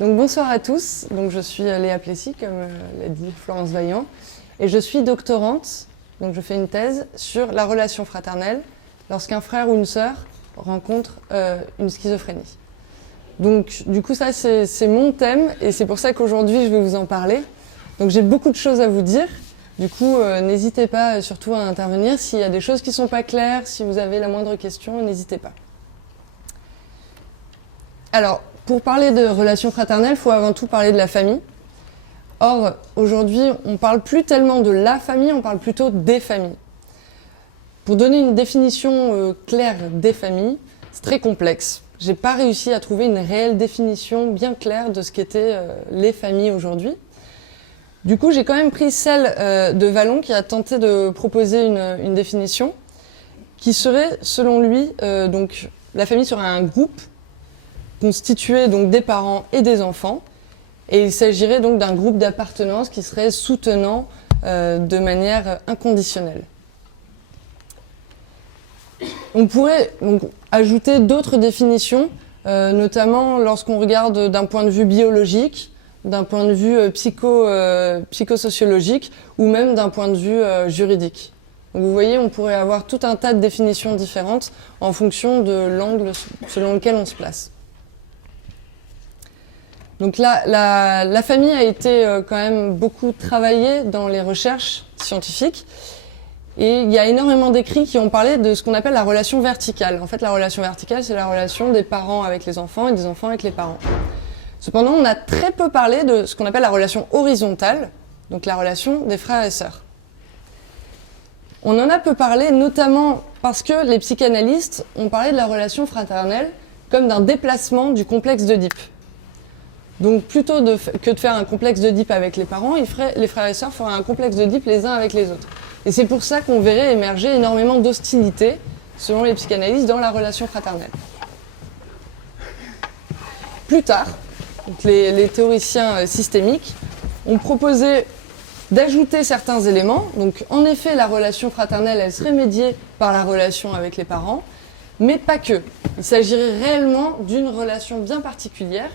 Donc bonsoir à tous, donc je suis Léa Plessis, comme l'a dit Florence Vaillant, et je suis doctorante, donc je fais une thèse sur la relation fraternelle lorsqu'un frère ou une sœur rencontre une schizophrénie. Donc du coup ça c'est mon thème, et c'est pour ça qu'aujourd'hui je vais vous en parler. Donc j'ai beaucoup de choses à vous dire, du coup n'hésitez pas surtout à intervenir s'il y a des choses qui ne sont pas claires, si vous avez la moindre question, n'hésitez pas. Alors, pour parler de relations fraternelles, il faut avant tout parler de la famille. Or, aujourd'hui, on ne parle plus tellement de la famille, on parle plutôt des familles. Pour donner une définition claire des familles, c'est très complexe. Je n'ai pas réussi à trouver une réelle définition bien claire de ce qu'étaient les familles aujourd'hui. Du coup, j'ai quand même pris celle de Vallon qui a tenté de proposer une définition qui serait, selon lui, donc la famille serait un groupe constitué donc des parents et des enfants, et il s'agirait donc d'un groupe d'appartenance qui serait soutenant de manière inconditionnelle. On pourrait donc ajouter d'autres définitions, notamment lorsqu'on regarde d'un point de vue biologique, d'un point de vue psychosociologique ou même d'un point de vue juridique. Donc vous voyez, on pourrait avoir tout un tas de définitions différentes en fonction de l'angle selon lequel on se place. Donc là, la famille a été quand même beaucoup travaillée dans les recherches scientifiques, et il y a énormément d'écrits qui ont parlé de ce qu'on appelle la relation verticale. En fait, la relation verticale, c'est la relation des parents avec les enfants et des enfants avec les parents. Cependant, on a très peu parlé de ce qu'on appelle la relation horizontale, donc la relation des frères et sœurs. On en a peu parlé, notamment parce que les psychanalystes ont parlé de la relation fraternelle comme d'un déplacement du complexe d'Oedipe. Donc plutôt que de faire un complexe d'Oedipe avec les parents, les frères et sœurs feraient un complexe d'Oedipe les uns avec les autres. Et c'est pour ça qu'on verrait émerger énormément d'hostilité, selon les psychanalystes, dans la relation fraternelle. Plus tard, donc les théoriciens systémiques ont proposé d'ajouter certains éléments. Donc en effet, la relation fraternelle, elle serait médiée par la relation avec les parents, mais pas que. Il s'agirait réellement d'une relation bien particulière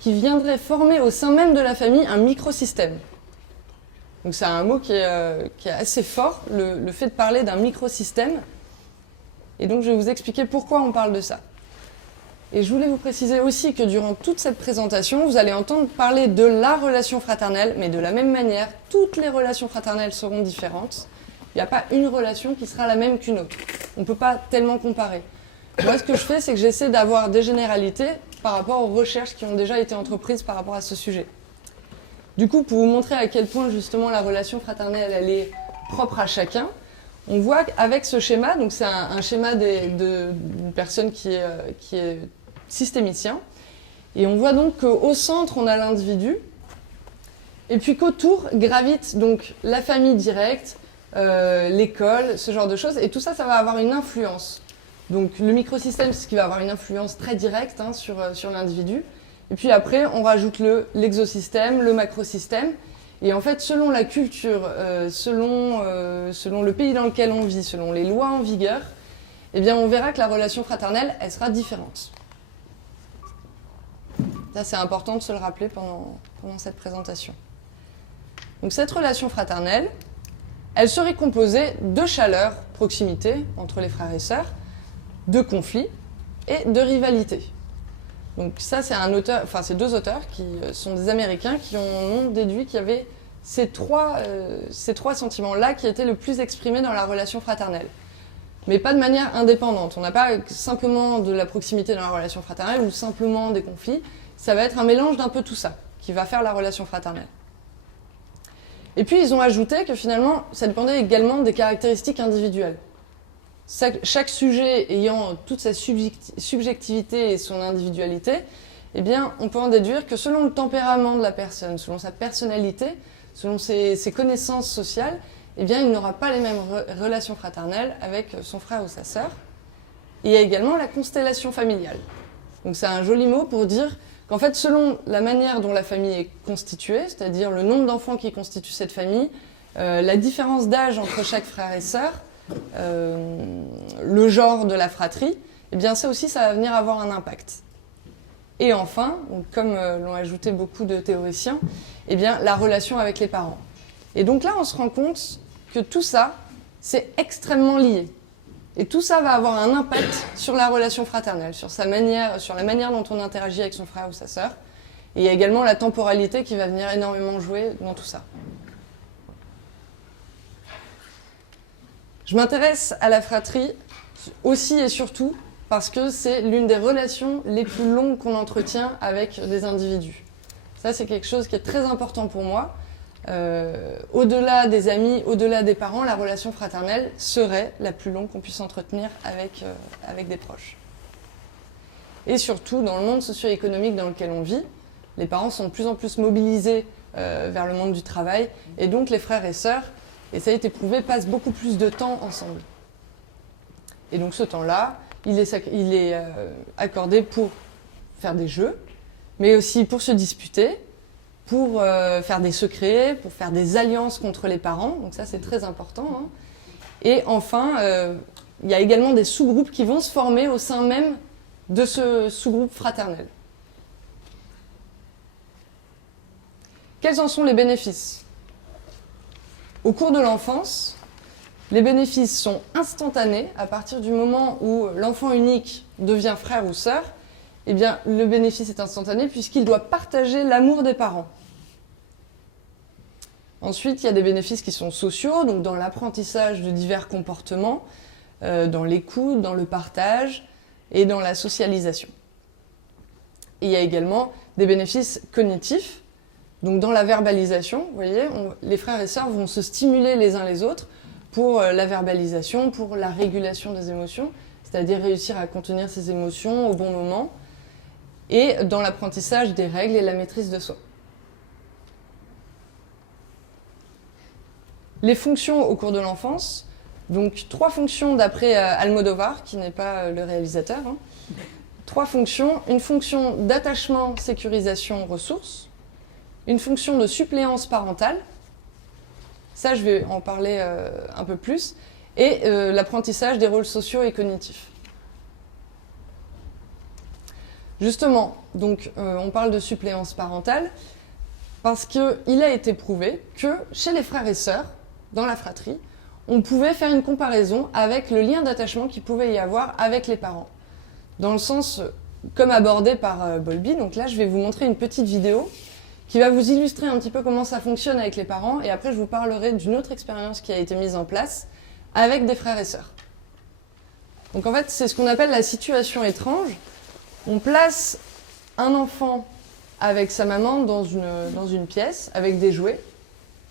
qui viendrait former au sein même de la famille un microsystème. Donc c'est un mot qui est assez fort, le fait de parler d'un microsystème. Et donc je vais vous expliquer pourquoi on parle de ça. Et je voulais vous préciser aussi que durant toute cette présentation, vous allez entendre parler de la relation fraternelle, mais de la même manière, toutes les relations fraternelles seront différentes. Il n'y a pas une relation qui sera la même qu'une autre. On ne peut pas tellement comparer. Moi, ce que je fais, c'est que j'essaie d'avoir des généralités par rapport aux recherches qui ont déjà été entreprises par rapport à ce sujet. Du coup, pour vous montrer à quel point justement la relation fraternelle elle est propre à chacun, on voit qu'avec ce schéma, donc c'est un schéma d'une personne qui est systémicien, et on voit donc qu'au centre on a l'individu, et puis qu'autour gravite donc la famille directe, l'école, ce genre de choses, et tout ça, ça va avoir une influence. Donc le microsystème, c'est ce qui va avoir une influence très directe sur l'individu. Et puis après, on rajoute l'exosystème, le macrosystème. Et en fait, selon la culture, selon le pays dans lequel on vit, selon les lois en vigueur, eh bien, on verra que la relation fraternelle, elle sera différente. Ça, c'est important de se le rappeler pendant cette présentation. Donc cette relation fraternelle, elle serait composée de chaleur, proximité entre les frères et sœurs, de conflits et de rivalité. Donc ça, c'est deux auteurs qui sont des Américains qui ont déduit qu'il y avait ces trois sentiments-là qui étaient le plus exprimés dans la relation fraternelle. Mais pas de manière indépendante. On n'a pas simplement de la proximité dans la relation fraternelle ou simplement des conflits. Ça va être un mélange d'un peu tout ça qui va faire la relation fraternelle. Et puis ils ont ajouté que finalement, ça dépendait également des caractéristiques individuelles. Chaque sujet ayant toute sa subjectivité et son individualité, eh bien, on peut en déduire que selon le tempérament de la personne, selon sa personnalité, selon ses connaissances sociales, eh bien, il n'aura pas les mêmes relations fraternelles avec son frère ou sa sœur. Et il y a également la constellation familiale. Donc c'est un joli mot pour dire qu'en fait, selon la manière dont la famille est constituée, c'est-à-dire le nombre d'enfants qui constituent cette famille, la différence d'âge entre chaque frère et sœur, le genre de la fratrie, eh bien ça aussi, ça va venir avoir un impact. Et enfin, donc comme l'ont ajouté beaucoup de théoriciens, eh bien, la relation avec les parents. Et donc là, on se rend compte que tout ça, c'est extrêmement lié. Et tout ça va avoir un impact sur la relation fraternelle, sur la manière dont on interagit avec son frère ou sa sœur. Et il y a également la temporalité qui va venir énormément jouer dans tout ça. Je m'intéresse à la fratrie aussi et surtout parce que c'est l'une des relations les plus longues qu'on entretient avec des individus. Ça, c'est quelque chose qui est très important pour moi. Au-delà des amis, au-delà des parents, la relation fraternelle serait la plus longue qu'on puisse entretenir avec des proches. Et surtout, dans le monde socio-économique dans lequel on vit, les parents sont de plus en plus mobilisés vers le monde du travail, et donc les frères et sœurs, et ça a été prouvé, passent beaucoup plus de temps ensemble. Et donc ce temps-là, il est accordé pour faire des jeux, mais aussi pour se disputer, pour faire des secrets, pour faire des alliances contre les parents, donc ça c'est très important. Hein. Et enfin, il y a également des sous-groupes qui vont se former au sein même de ce sous-groupe fraternel. Quels en sont les bénéfices ? Au cours de l'enfance, les bénéfices sont instantanés. À partir du moment où l'enfant unique devient frère ou sœur, eh bien, le bénéfice est instantané puisqu'il doit partager l'amour des parents. Ensuite, il y a des bénéfices qui sont sociaux, donc dans l'apprentissage de divers comportements, dans l'écoute, dans le partage et dans la socialisation. Et il y a également des bénéfices cognitifs, donc dans la verbalisation, vous voyez, les frères et sœurs vont se stimuler les uns les autres pour la verbalisation, pour la régulation des émotions, c'est-à-dire réussir à contenir ses émotions au bon moment, et dans l'apprentissage des règles et la maîtrise de soi. Les fonctions au cours de l'enfance, donc 3 fonctions d'après Almodovar, qui n'est pas le réalisateur. Hein. 3 fonctions, une fonction d'attachement, sécurisation, ressources, une fonction de suppléance parentale, ça je vais en parler un peu plus, et l'apprentissage des rôles sociaux et cognitifs. Justement, donc, on parle de suppléance parentale parce qu'il a été prouvé que chez les frères et sœurs, dans la fratrie, on pouvait faire une comparaison avec le lien d'attachement qu'il pouvait y avoir avec les parents. Dans le sens, comme abordé par Bowlby, donc là je vais vous montrer une petite vidéo qui va vous illustrer un petit peu comment ça fonctionne avec les parents, et après je vous parlerai d'une autre expérience qui a été mise en place avec des frères et sœurs. Donc en fait, c'est ce qu'on appelle la situation étrange. On place un enfant avec sa maman dans une pièce, avec des jouets,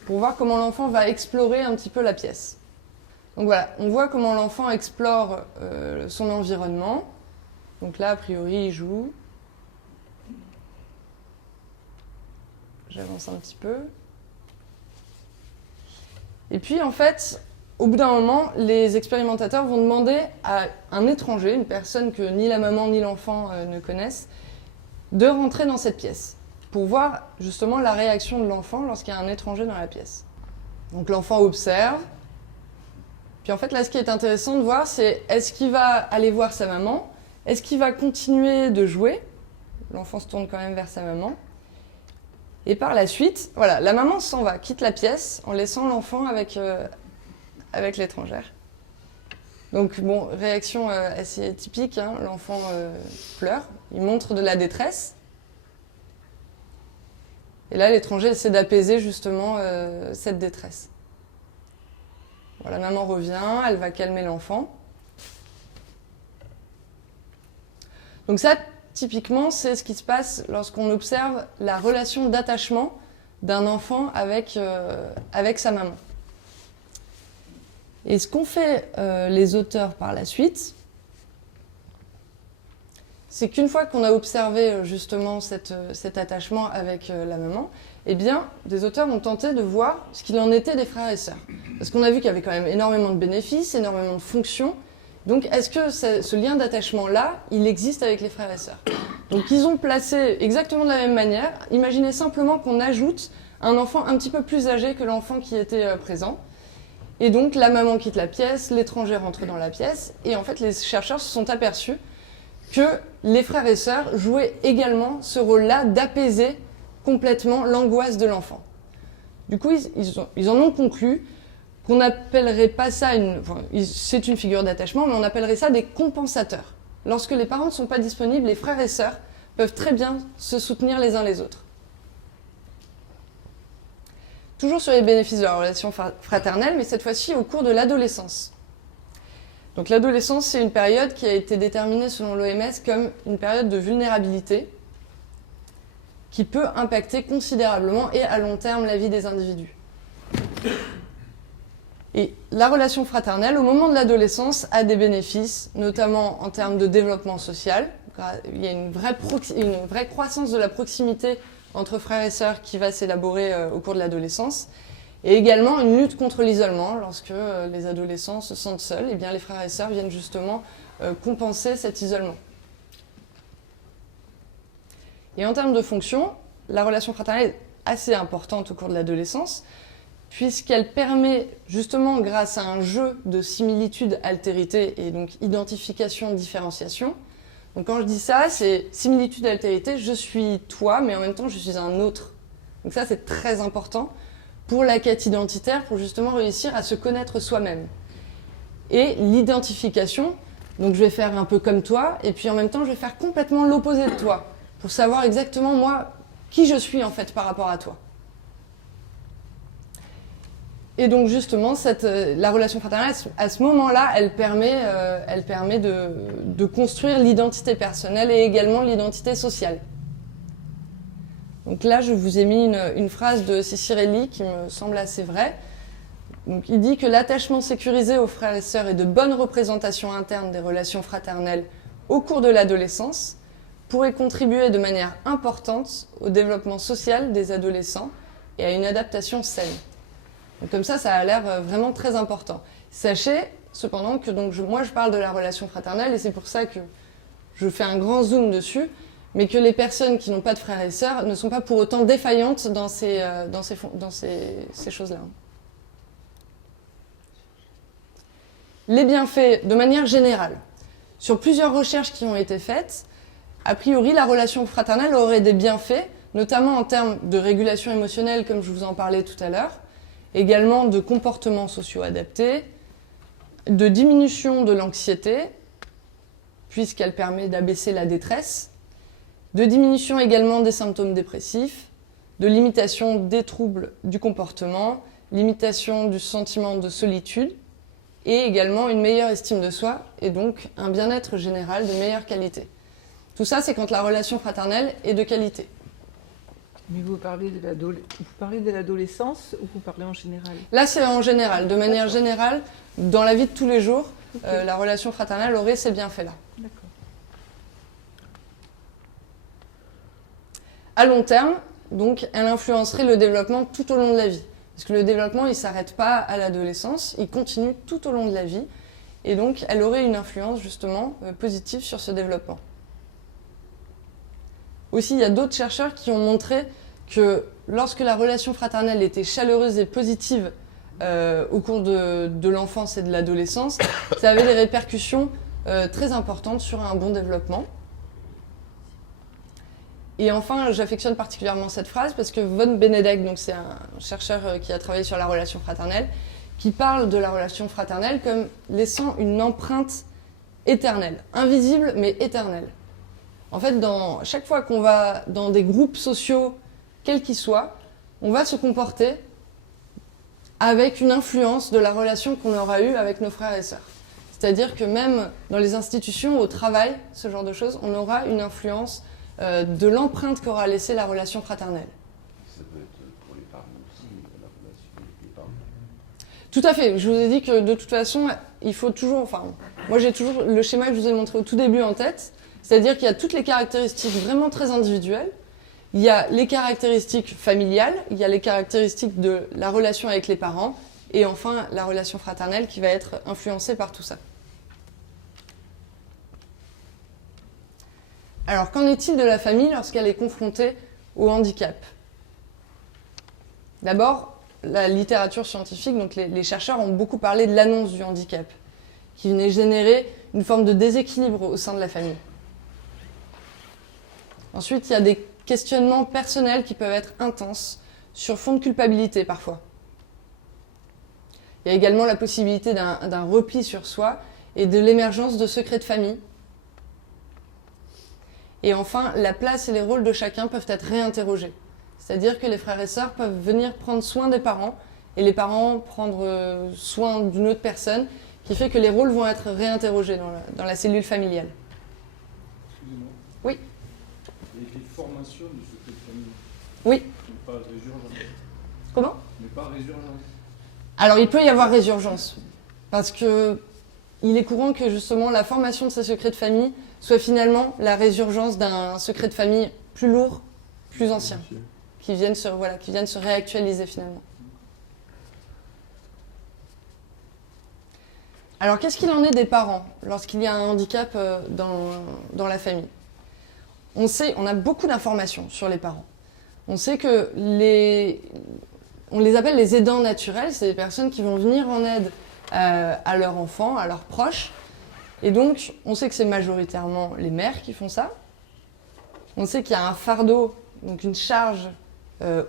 pour voir comment l'enfant va explorer un petit peu la pièce. Donc voilà, on voit comment l'enfant explore son environnement. Donc là, a priori, il joue. J'avance un petit peu. Et puis, en fait, au bout d'un moment, les expérimentateurs vont demander à un étranger, une personne que ni la maman ni l'enfant ne connaissent, de rentrer dans cette pièce, pour voir justement la réaction de l'enfant lorsqu'il y a un étranger dans la pièce. Donc l'enfant observe. Puis en fait, là, ce qui est intéressant de voir, c'est est-ce qu'il va aller voir sa maman ? Est-ce qu'il va continuer de jouer ? L'enfant se tourne quand même vers sa maman. Et par la suite, voilà, la maman s'en va, quitte la pièce en laissant l'enfant avec l'étrangère. Donc bon, réaction assez typique, hein, l'enfant pleure, il montre de la détresse. Et là, l'étranger essaie d'apaiser justement cette détresse. Voilà, la maman revient, elle va calmer l'enfant. Donc ça, typiquement, c'est ce qui se passe lorsqu'on observe la relation d'attachement d'un enfant avec sa maman. Et ce qu'ont fait les auteurs par la suite, c'est qu'une fois qu'on a observé justement cet attachement avec la maman, eh bien, des auteurs ont tenté de voir ce qu'il en était des frères et sœurs. Parce qu'on a vu qu'il y avait quand même énormément de bénéfices, énormément de fonctions. Donc, est-ce que ce lien d'attachement-là, il existe avec les frères et sœurs ? Donc, ils ont placé exactement de la même manière. Imaginez simplement qu'on ajoute un enfant un petit peu plus âgé que l'enfant qui était présent. Et donc, la maman quitte la pièce, l'étranger rentre dans la pièce. Et en fait, les chercheurs se sont aperçus que les frères et sœurs jouaient également ce rôle-là d'apaiser complètement l'angoisse de l'enfant. Du coup, ils en ont conclu qu'on n'appellerait pas ça c'est une figure d'attachement, mais on appellerait ça des compensateurs. Lorsque les parents ne sont pas disponibles, les frères et sœurs peuvent très bien se soutenir les uns les autres. Toujours sur les bénéfices de la relation fraternelle, mais cette fois-ci au cours de l'adolescence. Donc l'adolescence, c'est une période qui a été déterminée selon l'OMS comme une période de vulnérabilité qui peut impacter considérablement et à long terme la vie des individus. Et la relation fraternelle, au moment de l'adolescence, a des bénéfices, notamment en termes de développement social. Il y a une vraie croissance de la proximité entre frères et sœurs qui va s'élaborer au cours de l'adolescence. Et également une lutte contre l'isolement. Lorsque les adolescents se sentent seuls, eh bien, les frères et sœurs viennent justement compenser cet isolement. Et en termes de fonction, la relation fraternelle est assez importante au cours de l'adolescence, puisqu'elle permet justement, grâce à un jeu de similitude-altérité et donc identification-différenciation. Donc quand je dis ça, c'est similitude-altérité, je suis toi, mais en même temps je suis un autre. Donc ça c'est très important pour la quête identitaire, pour justement réussir à se connaître soi-même. Et l'identification, donc je vais faire un peu comme toi, et puis en même temps je vais faire complètement l'opposé de toi, pour savoir exactement moi, qui je suis en fait par rapport à toi. Et donc justement, la relation fraternelle, à ce moment-là, elle permet de construire l'identité personnelle et également l'identité sociale. Donc là, je vous ai mis une phrase de Cicirelli qui me semble assez vraie. Donc, il dit que l'attachement sécurisé aux frères et sœurs et de bonnes représentations internes des relations fraternelles au cours de l'adolescence pourrait contribuer de manière importante au développement social des adolescents et à une adaptation saine. Donc comme ça a l'air vraiment très important. Sachez cependant que moi je parle de la relation fraternelle et c'est pour ça que je fais un grand zoom dessus, mais que les personnes qui n'ont pas de frères et sœurs ne sont pas pour autant défaillantes dans ces choses-là. Les bienfaits, de manière générale, sur plusieurs recherches qui ont été faites, a priori la relation fraternelle aurait des bienfaits, notamment en termes de régulation émotionnelle, comme je vous en parlais tout à l'heure, également de comportements sociaux adaptés, de diminution de l'anxiété, puisqu'elle permet d'abaisser la détresse, de diminution également des symptômes dépressifs, de limitation des troubles du comportement, limitation du sentiment de solitude, et également une meilleure estime de soi, et donc un bien-être général de meilleure qualité. Tout ça, c'est quand la relation fraternelle est de qualité. Mais vous parlez de l'adolescence ou vous parlez en général? Là, c'est en général. De manière générale, dans la vie de tous les jours, okay. La relation fraternelle aurait ces bienfaits-là. D'accord. À long terme, donc, elle influencerait le développement tout au long de la vie. Parce que le développement, il ne s'arrête pas à l'adolescence, il continue tout au long de la vie. Et donc, elle aurait une influence, justement, positive sur ce développement. Aussi, il y a d'autres chercheurs qui ont montré que lorsque la relation fraternelle était chaleureuse et positive au cours de l'enfance et de l'adolescence, ça avait des répercussions très importantes sur un bon développement. Et enfin, j'affectionne particulièrement cette phrase parce que Von Benedek, donc c'est un chercheur qui a travaillé sur la relation fraternelle, qui parle de la relation fraternelle comme laissant une empreinte éternelle, invisible mais éternelle. En fait, chaque fois qu'on va dans des groupes sociaux, quels qu'ils soient, on va se comporter avec une influence de la relation qu'on aura eue avec nos frères et sœurs. C'est-à-dire que même dans les institutions, au travail, ce genre de choses, on aura une influence de l'empreinte qu'aura laissée la relation fraternelle. Ça peut être pour les parents aussi, la relation avec les parents. Tout à fait. Je vous ai dit que de toute façon, il faut toujours... moi j'ai toujours le schéma que je vous ai montré au tout début en tête. C'est-à-dire qu'il y a toutes les caractéristiques vraiment très individuelles. Il y a les caractéristiques familiales, il y a les caractéristiques de la relation avec les parents, et enfin la relation fraternelle qui va être influencée par tout ça. Alors, qu'en est-il de la famille lorsqu'elle est confrontée au handicap? D'abord, la littérature scientifique, donc les chercheurs ont beaucoup parlé de l'annonce du handicap, qui venait générer une forme de déséquilibre au sein de la famille. Ensuite, il y a des questionnements personnels qui peuvent être intenses, sur fond de culpabilité parfois. Il y a également la possibilité d'un repli sur soi et de l'émergence de secrets de famille. Et enfin, la place et les rôles de chacun peuvent être réinterrogés. C'est-à-dire que les frères et sœurs peuvent venir prendre soin des parents et les parents prendre soin d'une autre personne, qui fait que les rôles vont être réinterrogés dans la cellule familiale. Excusez-moi. Oui. Il y a des formations de secret de famille. Oui. Mais pas résurgence. Comment ? Mais pas résurgence. Alors, il peut y avoir résurgence, parce que il est courant que justement la formation de ces secrets de famille soit finalement la résurgence d'un secret de famille plus lourd, plus ancien, qui viennent se réactualiser finalement. Alors, qu'est-ce qu'il en est des parents lorsqu'il y a un handicap dans la famille ? On a beaucoup d'informations sur les parents. On sait que on les appelle les aidants naturels, c'est des personnes qui vont venir en aide à leurs enfants, à leurs proches. Et donc, on sait que c'est majoritairement les mères qui font ça. On sait qu'il y a un fardeau, donc une charge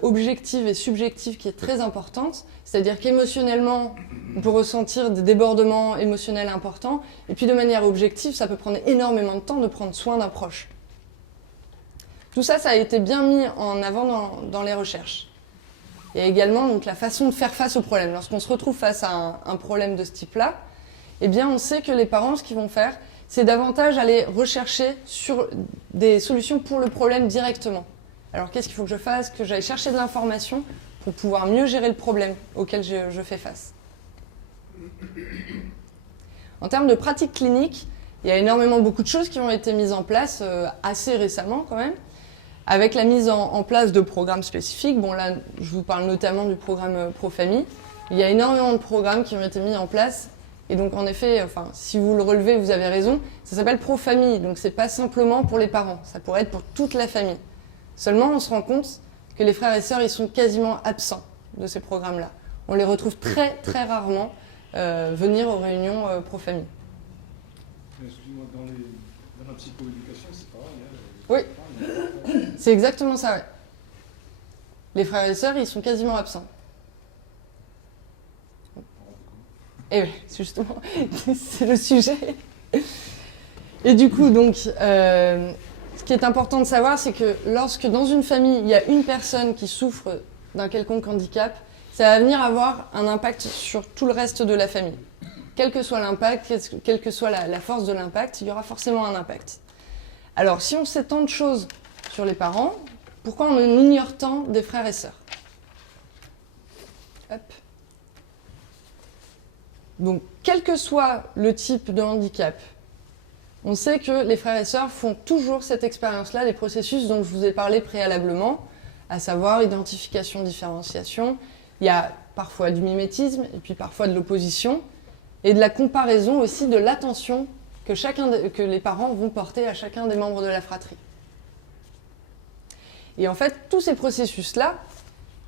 objective et subjective qui est très importante. C'est-à-dire qu'émotionnellement, on peut ressentir des débordements émotionnels importants. Et puis de manière objective, ça peut prendre énormément de temps de prendre soin d'un proche. Tout ça, ça a été bien mis en avant dans les recherches. Il y a également donc, la façon de faire face au problème. Lorsqu'on se retrouve face à un problème de ce type-là, eh bien, on sait que les parents, ce qu'ils vont faire, c'est davantage aller rechercher sur des solutions pour le problème directement. Alors, qu'est-ce qu'il faut que je fasse ? Que j'aille chercher de l'information pour pouvoir mieux gérer le problème auquel je fais face. En termes de pratique clinique, il y a énormément beaucoup de choses qui ont été mises en place assez récemment quand même, avec la mise en place de programmes spécifiques. Bon là, je vous parle notamment du programme Pro-Famille. Il y a énormément de programmes qui ont été mis en place. Et donc en effet, enfin, si vous le relevez, vous avez raison, ça s'appelle Pro-Famille. Donc c'est pas simplement pour les parents, ça pourrait être pour toute la famille. Seulement, on se rend compte que les frères et sœurs, ils sont quasiment absents de ces programmes-là. On les retrouve très très rarement venir aux réunions Pro-Famille. Excusez-moi, dans la psychoéducation, c'est pareil. Oui, c'est exactement ça, ouais. Les frères et sœurs, ils sont quasiment absents. Et oui, justement, c'est le sujet. Et du coup, donc, ce qui est important de savoir, c'est que lorsque dans une famille, il y a une personne qui souffre d'un quelconque handicap, ça va venir avoir un impact sur tout le reste de la famille. Quel que soit l'impact, quelle que soit la force de l'impact, il y aura forcément un impact. Alors, si on sait tant de choses sur les parents, pourquoi on ignore tant des frères et sœurs ? Hop. Donc, quel que soit le type de handicap, on sait que les frères et sœurs font toujours cette expérience-là, des processus dont je vous ai parlé préalablement, à savoir identification, différenciation. Il y a parfois du mimétisme, et puis parfois de l'opposition, et de la comparaison aussi de l'attention que les parents vont porter à chacun des membres de la fratrie. Et en fait, tous ces processus-là,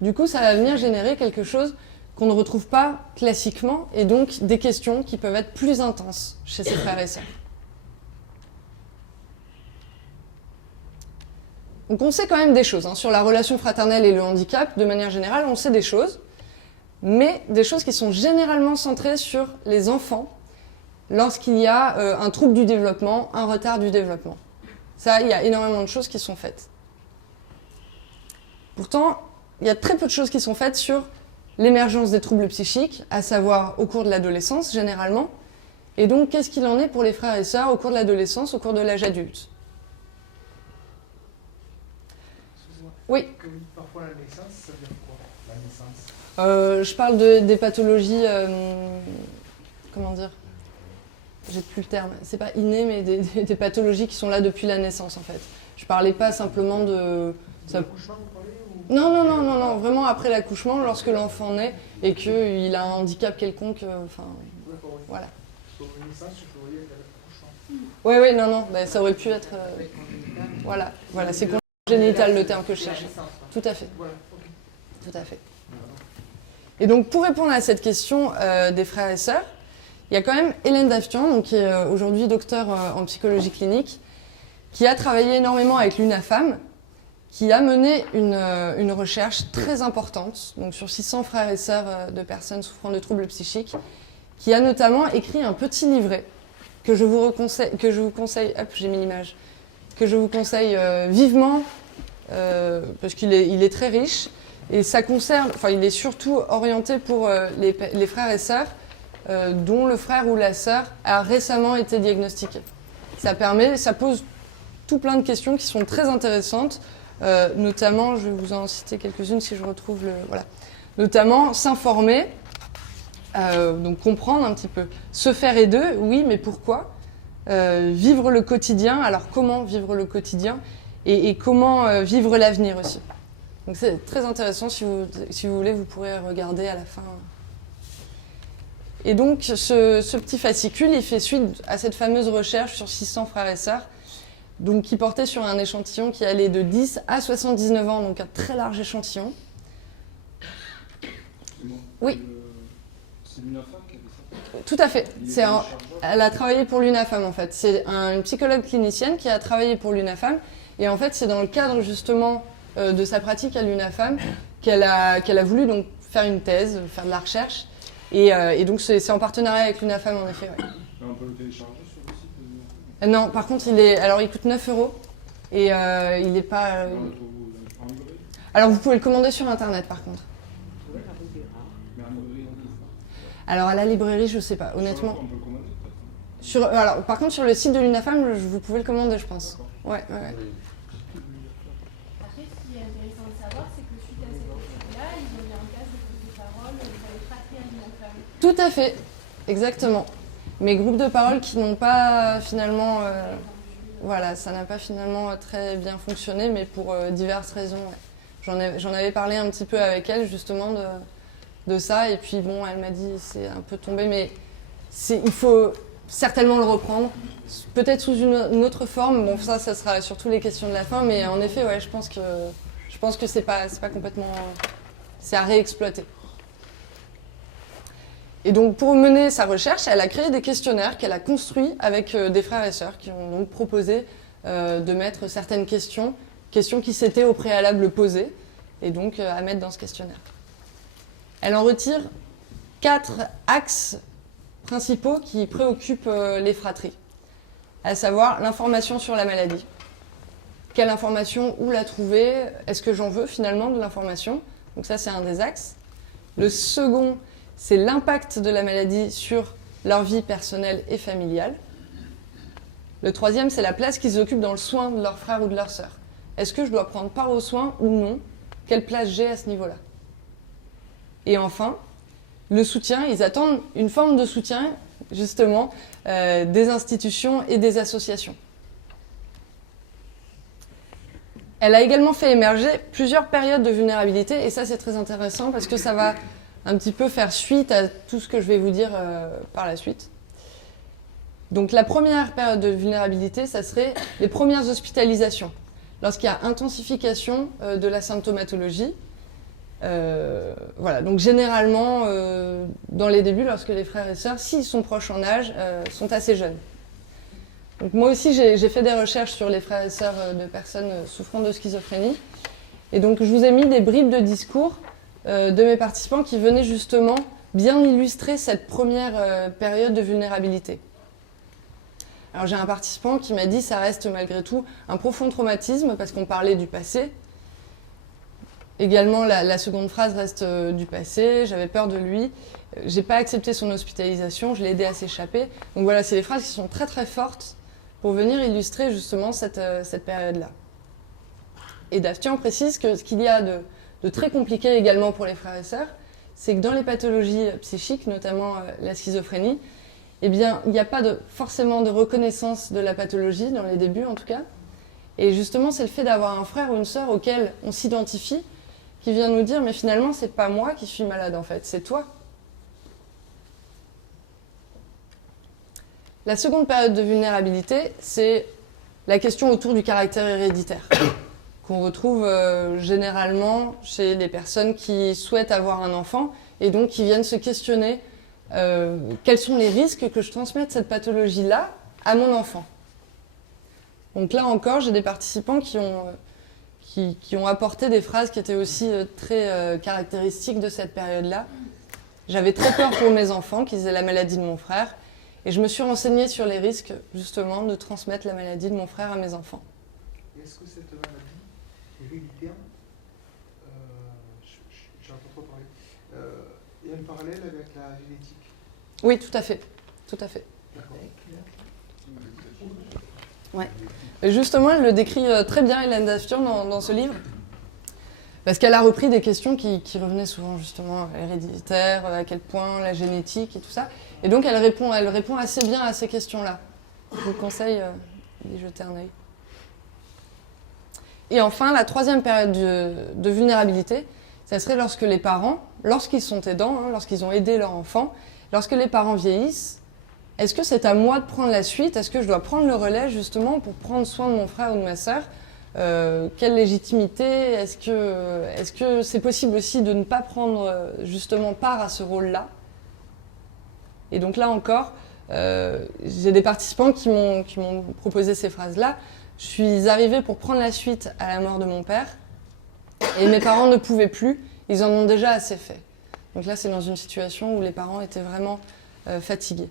du coup, ça va venir générer quelque chose qu'on ne retrouve pas classiquement, et donc des questions qui peuvent être plus intenses chez ses frères et sœurs. Donc on sait quand même des choses sur la relation fraternelle et le handicap, de manière générale, on sait des choses, mais des choses qui sont généralement centrées sur les enfants, lorsqu'il y a un trouble du développement, un retard du développement. Ça, il y a énormément de choses qui sont faites. Pourtant, il y a très peu de choses qui sont faites sur l'émergence des troubles psychiques, à savoir au cours de l'adolescence, généralement. Et donc, qu'est-ce qu'il en est pour les frères et sœurs au cours de l'adolescence, au cours de l'âge adulte ? Excusez-moi. Oui. Comme vous dites parfois la naissance, ça veut dire quoi, la naissance ? Je parle des pathologies... comment dire ? J'ai plus le terme. C'est pas inné, mais des pathologies qui sont là depuis la naissance, en fait. Je parlais pas simplement de... L'accouchement, vous parlez ou... Non, vraiment après l'accouchement, lorsque l'enfant naît et qu'il a un handicap quelconque, enfin, D'accord, oui. voilà. Sur une naissance, je voyais avec l'accouchement. Oui, non, bah, ça aurait pu être... voilà, c'est congénital le terme que je cherchais. Tout à fait, Voilà, ok. tout à fait. Et donc, pour répondre à cette question des frères et sœurs, il y a quand même Hélène Daftian, donc, qui est aujourd'hui docteure en psychologie clinique, qui a travaillé énormément avec l'UNAFAM, qui a mené une recherche très importante, donc sur 600 frères et sœurs de personnes souffrant de troubles psychiques, qui a notamment écrit un petit livret que je vous conseille, hop, j'ai mis l'image, que je vous conseille vivement, parce qu'il est très riche, et ça concerne, enfin il est surtout orienté pour les frères et sœurs dont le frère ou la sœur a récemment été diagnostiqué. Ça pose tout plein de questions qui sont très intéressantes, notamment, je vais vous en citer quelques-unes si je retrouve voilà. Notamment s'informer, donc comprendre un petit peu. Se faire aider, oui, mais pourquoi ? Vivre le quotidien, alors comment vivre le quotidien et comment vivre l'avenir aussi. Donc c'est très intéressant, si vous voulez, vous pourrez regarder à la fin. Et donc ce petit fascicule, il fait suite à cette fameuse recherche sur 600 frères et sœurs, donc qui portait sur un échantillon qui allait de 10 à 79 ans, donc un très large échantillon. Oui. C'est l'UNAFAM qui a fait ça? Tout à fait. Elle a travaillé pour l'UNAFAM en fait. C'est une psychologue clinicienne qui a travaillé pour l'UNAFAM. Et en fait, c'est dans le cadre justement de sa pratique à l'UNAFAM qu'elle a voulu donc faire une thèse, faire de la recherche. Et donc c'est en partenariat avec l'UNAFAM en effet. Ouais. On peut le télécharger sur le site de l'UNAFAM? Non, par contre, il coûte 9 € et il n'est pas. On le trouve en librairie? Alors vous pouvez le commander sur internet par contre. Mais en librairie, on trouve pas. Alors à la librairie, je sais pas, honnêtement. On peut le commander peut-être? Alors par contre sur le site de l'UNAFAM, vous pouvez le commander, je pense. Ouais. Après, ce qui est intéressant de savoir, c'est que suite à cette étude-là, ils ont mis en place des groupes de parole dans les fratries à l'UNAFAM. Tout à fait, exactement. Mais groupes de parole qui n'ont pas finalement, voilà, ça n'a pas finalement très bien fonctionné, mais pour diverses raisons. Ouais. J'en avais parlé un petit peu avec elle justement de ça, et puis bon, elle m'a dit c'est un peu tombé, mais il faut certainement le reprendre, peut-être sous une autre forme. Bon, ça sera surtout les questions de la fin, mais en effet, ouais, je pense que c'est pas complètement, c'est à réexploiter. Et donc, pour mener sa recherche, elle a créé des questionnaires qu'elle a construits avec des frères et sœurs qui ont donc proposé de mettre certaines questions qui s'étaient au préalable posées, et donc à mettre dans ce questionnaire. Elle en retire 4 axes principaux qui préoccupent les fratries, à savoir l'information sur la maladie. Quelle information, où la trouver, est-ce que j'en veux finalement de l'information? Donc ça, c'est un des axes. Le second, c'est l'impact de la maladie sur leur vie personnelle et familiale. Le troisième, c'est la place qu'ils occupent dans le soin de leur frère ou de leur sœur. Est-ce que je dois prendre part aux soins ou non? Quelle place j'ai à ce niveau-là? Et enfin, le soutien, ils attendent une forme de soutien, justement, des institutions et des associations. Elle a également fait émerger plusieurs périodes de vulnérabilité, et ça c'est très intéressant parce que ça va un petit peu faire suite à tout ce que je vais vous dire par la suite. Donc la première période de vulnérabilité, ça serait les premières hospitalisations. Lorsqu'il y a intensification de la symptomatologie, voilà, donc généralement, dans les débuts, lorsque les frères et sœurs, s'ils sont proches en âge, sont assez jeunes. Donc moi aussi, j'ai fait des recherches sur les frères et sœurs de personnes souffrant de schizophrénie. Et donc, je vous ai mis des bribes de discours de mes participants qui venaient justement bien illustrer cette première période de vulnérabilité. Alors, j'ai un participant qui m'a dit « ça reste malgré tout un profond traumatisme » parce qu'on parlait du passé. Également, la seconde phrase reste du passé, j'avais peur de lui, j'ai pas accepté son hospitalisation, je l'ai aidé à s'échapper. Donc voilà, c'est des phrases qui sont très très fortes pour venir illustrer justement cette période-là. Et Daftian précise que ce qu'il y a de très compliqué également pour les frères et sœurs, c'est que dans les pathologies psychiques, notamment la schizophrénie, eh bien, il n'y a pas forcément de reconnaissance de la pathologie, dans les débuts en tout cas. Et justement, c'est le fait d'avoir un frère ou une sœur auquel on s'identifie, qui vient nous dire « mais finalement, c'est pas moi qui suis malade en fait, c'est toi ». La seconde période de vulnérabilité, c'est la question autour du caractère héréditaire, qu'on retrouve généralement chez les personnes qui souhaitent avoir un enfant et donc qui viennent se questionner quels sont les risques que je transmette cette pathologie-là à mon enfant. Donc là encore, j'ai des participants qui ont apporté des phrases qui étaient aussi très caractéristiques de cette période-là. J'avais très peur pour mes enfants qu'ils aient la maladie de mon frère. Et je me suis renseignée sur les risques, justement, de transmettre la maladie de mon frère à mes enfants. Est-ce que cette maladie héréditaire, j'entends trop parler, il y a un parallèle avec la génétique? Oui, tout à fait. Tout à fait. D'accord. Ouais. Et justement, elle le décrit très bien, Hélène Daffian, dans ce livre. Parce qu'elle a repris des questions qui revenaient souvent, justement, héréditaire, à quel point, la génétique et tout ça. Et donc, elle répond assez bien à ces questions-là. Je vous conseille d'y jeter un œil. Et enfin, la troisième période de vulnérabilité, ça serait lorsque les parents, lorsqu'ils sont aidants, lorsqu'ils ont aidé leur enfant, lorsque les parents vieillissent, est-ce que c'est à moi de prendre la suite? Est-ce que je dois prendre le relais, justement, pour prendre soin de mon frère ou de ma sœur? Quelle légitimité? Est-ce que c'est possible aussi de ne pas prendre justement part à ce rôle-là? Et donc là encore, j'ai des participants qui m'ont proposé ces phrases-là. Je suis arrivée pour prendre la suite à la mort de mon père, et mes parents ne pouvaient plus, ils en ont déjà assez fait. Donc là, c'est dans une situation où les parents étaient vraiment fatigués.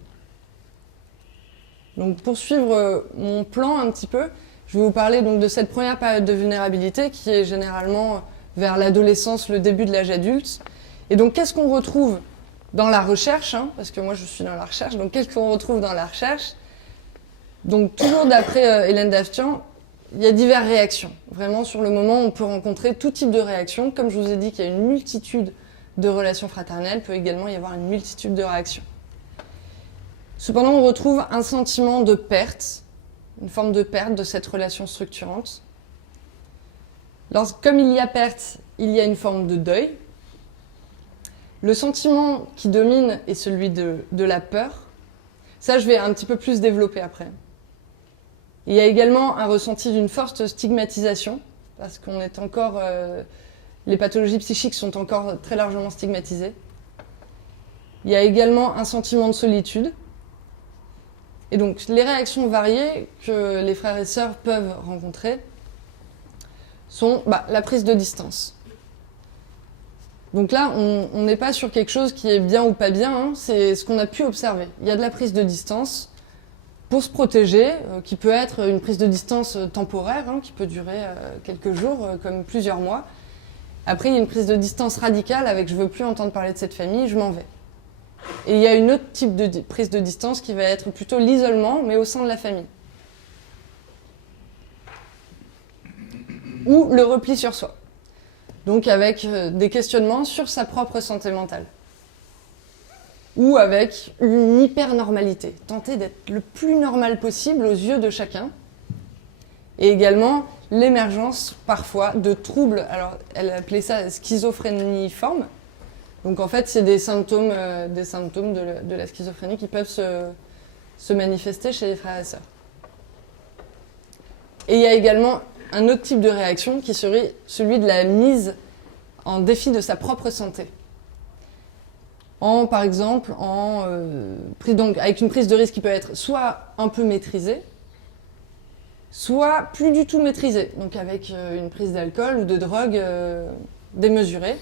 Donc pour suivre mon plan un petit peu, je vais vous parler donc de cette première période de vulnérabilité qui est généralement vers l'adolescence, le début de l'âge adulte. Et donc qu'est-ce qu'on retrouve dans la recherche, parce que moi je suis dans la recherche, donc qu'est-ce qu'on retrouve dans la recherche? Donc toujours d'après Hélène Daffian, il y a diverses réactions. Vraiment sur le moment, on peut rencontrer tout type de réactions. Comme je vous ai dit qu'il y a une multitude de relations fraternelles, il peut également y avoir une multitude de réactions. Cependant, on retrouve un sentiment de perte, une forme de perte de cette relation structurante. Comme il y a perte, il y a une forme de deuil. Le sentiment qui domine est celui de la peur. Ça, je vais un petit peu plus développer après. Il y a également un ressenti d'une forte stigmatisation, parce qu'on est encore... les pathologies psychiques sont encore très largement stigmatisées. Il y a également un sentiment de solitude. Et donc, les réactions variées que les frères et sœurs peuvent rencontrer sont la prise de distance. Donc là, on n'est pas sur quelque chose qui est bien ou pas bien, c'est ce qu'on a pu observer. Il y a de la prise de distance pour se protéger, qui peut être une prise de distance temporaire, qui peut durer quelques jours, comme plusieurs mois. Après, il y a une prise de distance radicale avec « je veux plus entendre parler de cette famille, je m'en vais ». Et il y a une autre type de prise de distance qui va être plutôt l'isolement, mais au sein de la famille. Ou le repli sur soi. Donc avec des questionnements sur sa propre santé mentale. Ou avec une hyper-normalité. Tenter d'être le plus normal possible aux yeux de chacun. Et également l'émergence parfois de troubles. Alors elle appelait ça schizophréniforme. Donc en fait, c'est des symptômes de la schizophrénie qui peuvent se manifester chez les frères et sœurs. Et il y a également un autre type de réaction qui serait celui de la mise en défi de sa propre santé. Par exemple, avec une prise de risque qui peut être soit un peu maîtrisée, soit plus du tout maîtrisée, donc avec une prise d'alcool ou de drogue démesurée.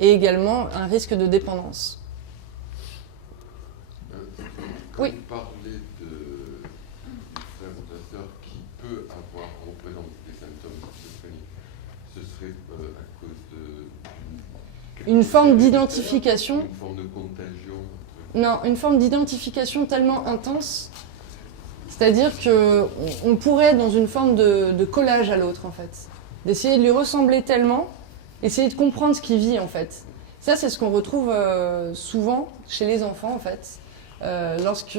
Et également un risque de dépendance. Quand Oui. vous parlez du frère ou de la sœur qui peut avoir, représente des symptômes schizophréniques, ce serait à cause une forme d'identification. Une forme de contagion. Non, une forme d'identification tellement intense, c'est-à-dire qu'on pourrait être dans une forme de collage à l'autre, en fait. D'essayer de lui ressembler tellement, essayer de comprendre ce qu'il vit, en fait. Ça, c'est ce qu'on retrouve souvent chez les enfants, en fait. Lorsque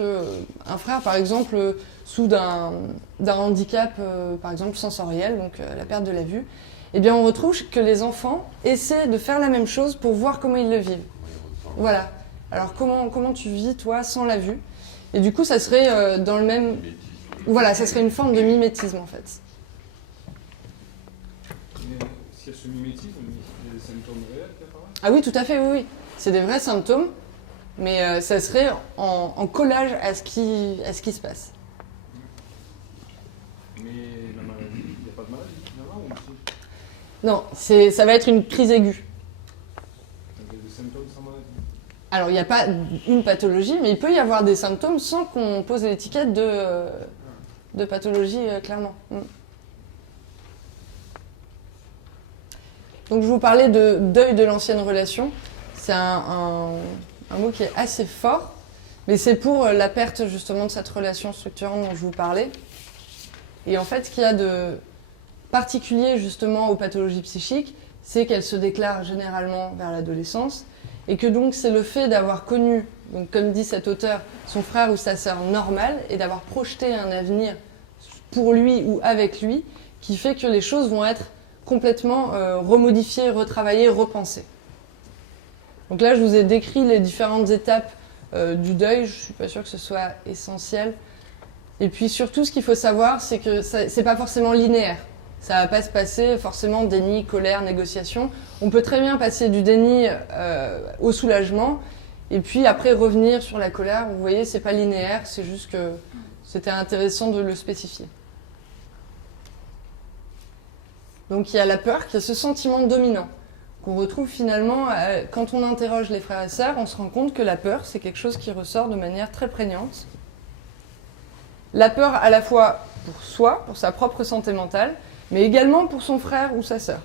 un frère, par exemple, souffre d'un handicap, par exemple, sensoriel, donc la perte de la vue, eh bien, on retrouve que les enfants essaient de faire la même chose pour voir comment ils le vivent. Voilà. Alors, comment tu vis, toi, sans la vue? Et du coup, ça serait dans le même... Voilà, ça serait une forme de mimétisme, en fait. S'il y a ce mimétisme, il y a des symptômes réels qui apparaissent? Ah oui, tout à fait, oui, oui. C'est des vrais symptômes, mais ça serait en collage à ce qui se passe. Mais la maladie, il n'y a pas de maladie, non, ou si? Non, ça va être une crise aiguë. Il y a des symptômes sans maladie. Alors, il n'y a pas une pathologie, mais il peut y avoir des symptômes sans qu'on pose l'étiquette de pathologie, clairement. Donc, je vous parlais de deuil de l'ancienne relation. C'est un mot qui est assez fort, mais c'est pour la perte, justement, de cette relation structurante dont je vous parlais. Et en fait, ce qu'il y a de particulier, justement, aux pathologies psychiques, c'est qu'elles se déclarent généralement vers l'adolescence, et que donc c'est le fait d'avoir connu, donc comme dit cet auteur, son frère ou sa sœur normal, et d'avoir projeté un avenir pour lui ou avec lui, qui fait que les choses vont être complètement remodifiées, retravaillées, repensées. Donc là, je vous ai décrit les différentes étapes du deuil, je ne suis pas sûre que ce soit essentiel. Et puis surtout, ce qu'il faut savoir, c'est que c'est pas forcément linéaire. Ça va pas se passer forcément déni, colère, négociation. On peut très bien passer du déni au soulagement et puis après revenir sur la colère. Vous voyez, c'est pas linéaire, c'est juste que c'était intéressant de le spécifier. Donc il y a la peur, qui est ce sentiment dominant qu'on retrouve finalement quand on interroge les frères et sœurs. On se rend compte que la peur, c'est quelque chose qui ressort de manière très prégnante. La peur à la fois pour soi, pour sa propre santé mentale, mais également pour son frère ou sa sœur.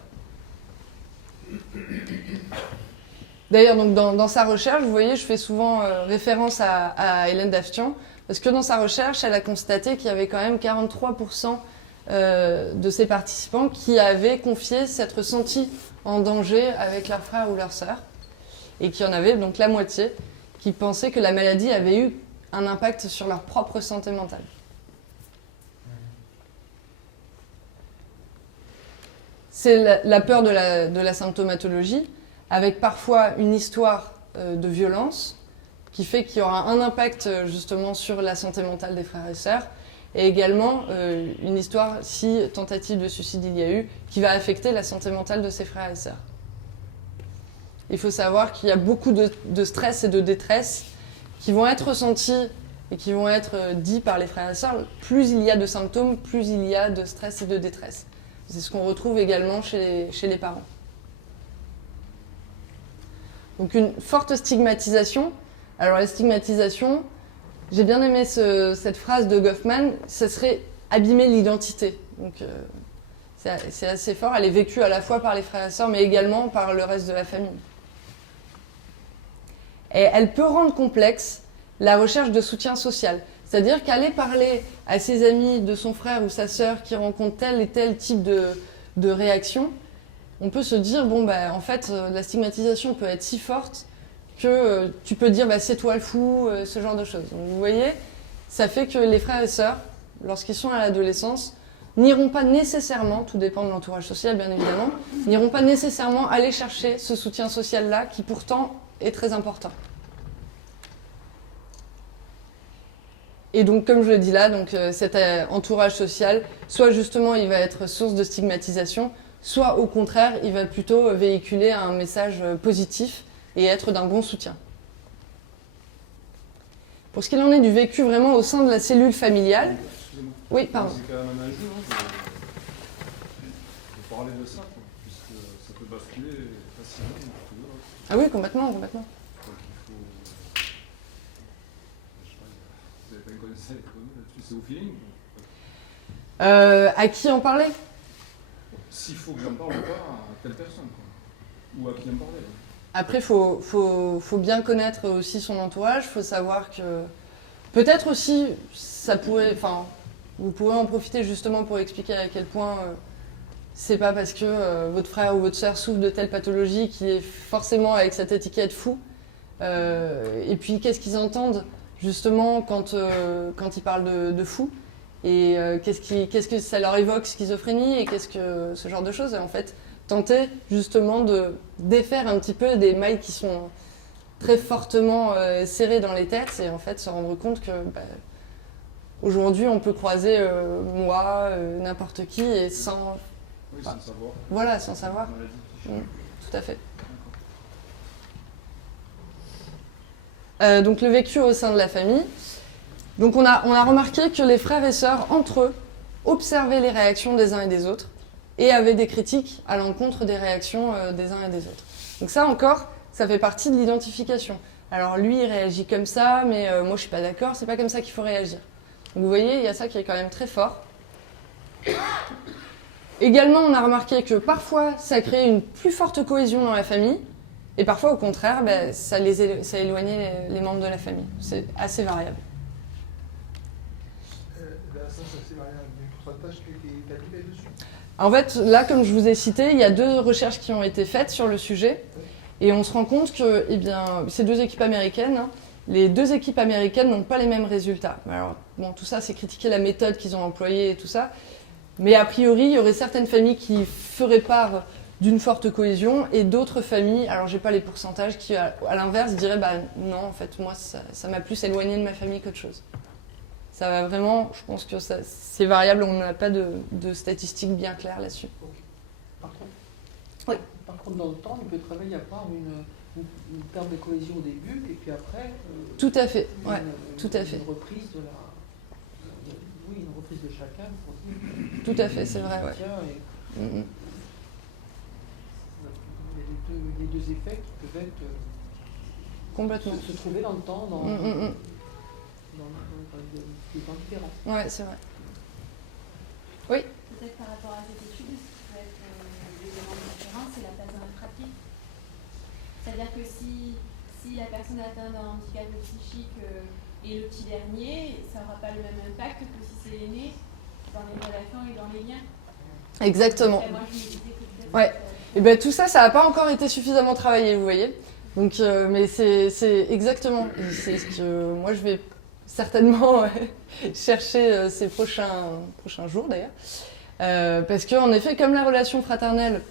D'ailleurs, donc dans sa recherche, vous voyez, je fais souvent référence à Hélène Daftian, parce que dans sa recherche, elle a constaté qu'il y avait quand même 43% de ses participants qui avaient confié s'être sentis en danger avec leur frère ou leur sœur, et qu'il y en avait donc la moitié qui pensaient que la maladie avait eu un impact sur leur propre santé mentale. C'est la peur de la symptomatologie, avec parfois une histoire de violence qui fait qu'il y aura un impact justement sur la santé mentale des frères et sœurs, et également une histoire, si tentative de suicide il y a eu, qui va affecter la santé mentale de ses frères et sœurs. Il faut savoir qu'il y a beaucoup de stress et de détresse qui vont être ressentis et qui vont être dits par les frères et sœurs. Plus il y a de symptômes, plus il y a de stress et de détresse. C'est ce qu'on retrouve également chez les parents. Donc une forte stigmatisation. Alors la stigmatisation, j'ai bien aimé cette phrase de Goffman, ce serait abîmer l'identité. Donc c'est assez fort, elle est vécue à la fois par les frères et sœurs, mais également par le reste de la famille. Et elle peut rendre complexe la recherche de soutien social. C'est-à-dire qu'aller parler à ses amis de son frère ou sa sœur qui rencontrent tel et tel type de réaction, on peut se dire, bon, bah, en fait, la stigmatisation peut être si forte que tu peux dire, bah, c'est toi le fou, ce genre de choses. Donc, vous voyez, ça fait que les frères et sœurs, lorsqu'ils sont à l'adolescence, n'iront pas nécessairement, tout dépend de l'entourage social bien évidemment, n'iront pas nécessairement aller chercher ce soutien social-là qui pourtant est très important. Et donc, comme je le dis là, donc, cet entourage social, soit justement il va être source de stigmatisation, soit au contraire, il va plutôt véhiculer un message positif et être d'un bon soutien. Pour ce qu'il en est du vécu vraiment au sein de la cellule familiale... Excusez-moi. Oui, pardon. C'est quand même un enjeu de parler de ça, quoi, puisque ça peut basculer facilement. Ah oui, complètement, complètement. Donc il faut... Je sais pas, vous n'avez pas une connaissance là-dessus, c'est au feeling. À qui en parler? S'il faut que j'en parle ou pas à telle personne, quoi. Ou à qui en parler. Après, il faut bien connaître aussi son entourage. Il faut savoir que peut-être aussi, ça pourrait, enfin, vous pourrez en profiter justement pour expliquer à quel point c'est pas parce que votre frère ou votre sœur souffre de telle pathologie qu'il est forcément avec cette étiquette fou. Et puis, qu'est-ce qu'ils entendent justement quand ils parlent de fou? Et qu'est-ce que ça leur évoque, schizophrénie, et qu'est-ce que ce genre de choses. Et en fait, tenter justement de défaire un petit peu des mailles qui sont très fortement serrées dans les têtes, et en fait se rendre compte que aujourd'hui on peut croiser moi, n'importe qui, et sans... Oui, sans savoir. Voilà, sans savoir. Maladie. Tout à fait. Donc le vécu au sein de la famille. Donc on a remarqué que les frères et sœurs, entre eux, observait les réactions des uns et des autres et avait des critiques à l'encontre des réactions des uns et des autres. Donc ça encore, ça fait partie de l'identification. Alors lui, il réagit comme ça, mais moi je suis pas d'accord, c'est pas comme ça qu'il faut réagir. Donc vous voyez, il y a ça qui est quand même très fort. Également, on a remarqué que parfois, ça crée une plus forte cohésion dans la famille, et parfois, au contraire, ça éloignait les membres de la famille. C'est assez variable. Ça, c'est variable. Le pourcentage qui est établi là-dessus. En fait, là, comme je vous ai cité, il y a 2 recherches qui ont été faites sur le sujet, et on se rend compte que ces 2 équipes américaines, hein, les 2 équipes américaines n'ont pas les mêmes résultats. Alors, bon, tout ça, c'est critiquer la méthode qu'ils ont employée et tout ça. Mais a priori, il y aurait certaines familles qui feraient part d'une forte cohésion et d'autres familles, alors j'ai pas les pourcentages, qui à l'inverse diraient non, en fait, moi, ça m'a plus éloigné de ma famille qu'autre chose. Ça va vraiment, je pense que c'est variable, on n'a pas de statistiques bien claires là-dessus. Par contre, Oui. par contre, dans le temps, on peut travailler à avoir une perte de cohésion au début et puis après. Tout à fait, ouais, tout à fait. Une reprise de la. Oui, une reprise de chacun. Pour dire, Tout à fait, c'est vrai, ouais. tiens, et Mm, mm. il y a les deux effets qui peuvent être. Complètement. Se trouver dans le temps, dans Mm, mm, mm. des temps différents. Ouais, c'est vrai. Peut-être par rapport à cette étude, ce qui peut être l'élément de différence, c'est la place dans la pratique. C'est-à-dire que si la personne atteinte d'un handicap psychique est le petit dernier, ça n'aura pas le même impact que si c'est l'aîné dans les relations et dans les liens. Exactement. Moi, je me disais que peut-être Ouais. Et bien tout ça, ça n'a pas encore été suffisamment travaillé, vous voyez. Donc, mais c'est exactement. C'est ce que moi je vais certainement chercher ces prochains jours d'ailleurs. Parce qu'en effet, comme la relation fraternelle,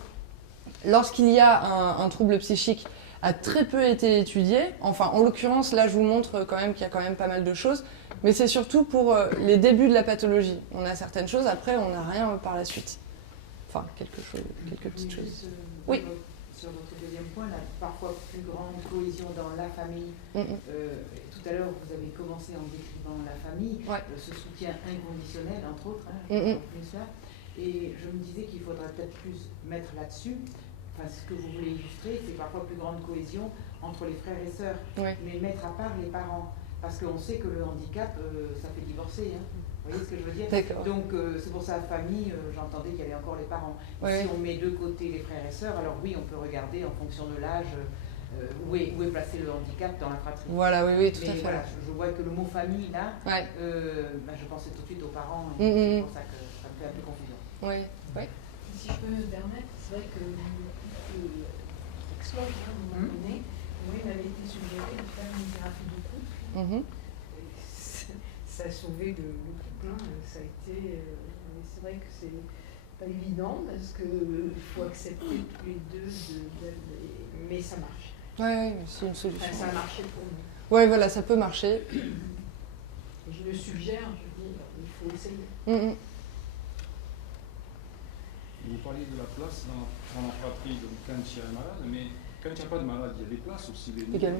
lorsqu'il y a un trouble psychique, a très peu été étudiée, enfin en l'occurrence là je vous montre quand même qu'il y a quand même pas mal de choses, mais c'est surtout pour les débuts de la pathologie. On a certaines choses, après on n'a rien par la suite. Enfin, quelques petites choses. Oui. Sur votre deuxième point, la parfois plus grande cohésion dans la famille. Tout à l'heure, vous avez commencé en décrivant la famille, Ouais. ce soutien inconditionnel, entre autres, plus là. Et je me disais qu'il faudrait peut-être plus mettre là-dessus. Enfin, ce que vous voulez illustrer, c'est parfois plus grande cohésion entre les frères et sœurs, Ouais. mais mettre à part les parents. Parce qu'on sait que le handicap, ça fait divorcer. Hein. Vous voyez ce que je veux dire? D'accord. Donc, c'est pour sa famille, j'entendais qu'il y avait encore les parents. Ouais. Si on met de côté les frères et sœurs, alors oui, on peut regarder en fonction de l'âge où est placé le handicap dans la fratrie. Voilà, oui, tout Mais à fait. voilà, je vois que le mot famille, là, Ouais. je pensais tout de suite aux parents. Mm, mm. C'est pour ça que ça me fait un peu confusion. Oui, oui. Si je peux me permettre, c'est vrai que Exlog, à un moment donné, moi, il m'avait été suggéré de faire une thérapie de couple. Mhm. Ça a sauvé le couple. Hein. Ça a été. C'est vrai que c'est pas évident parce qu'il faut accepter tous les deux, mais ça marche. Ouais, c'est une solution. Enfin, ça a marché pour nous. Ouais, voilà, ça peut marcher. Et je le suggère, je dis, il faut essayer. Mhm. Vous parliez de la place dans la fratrie, donc quand il y a un malade, mais quand il n'y a pas de malade, il y a des places aussi. Également.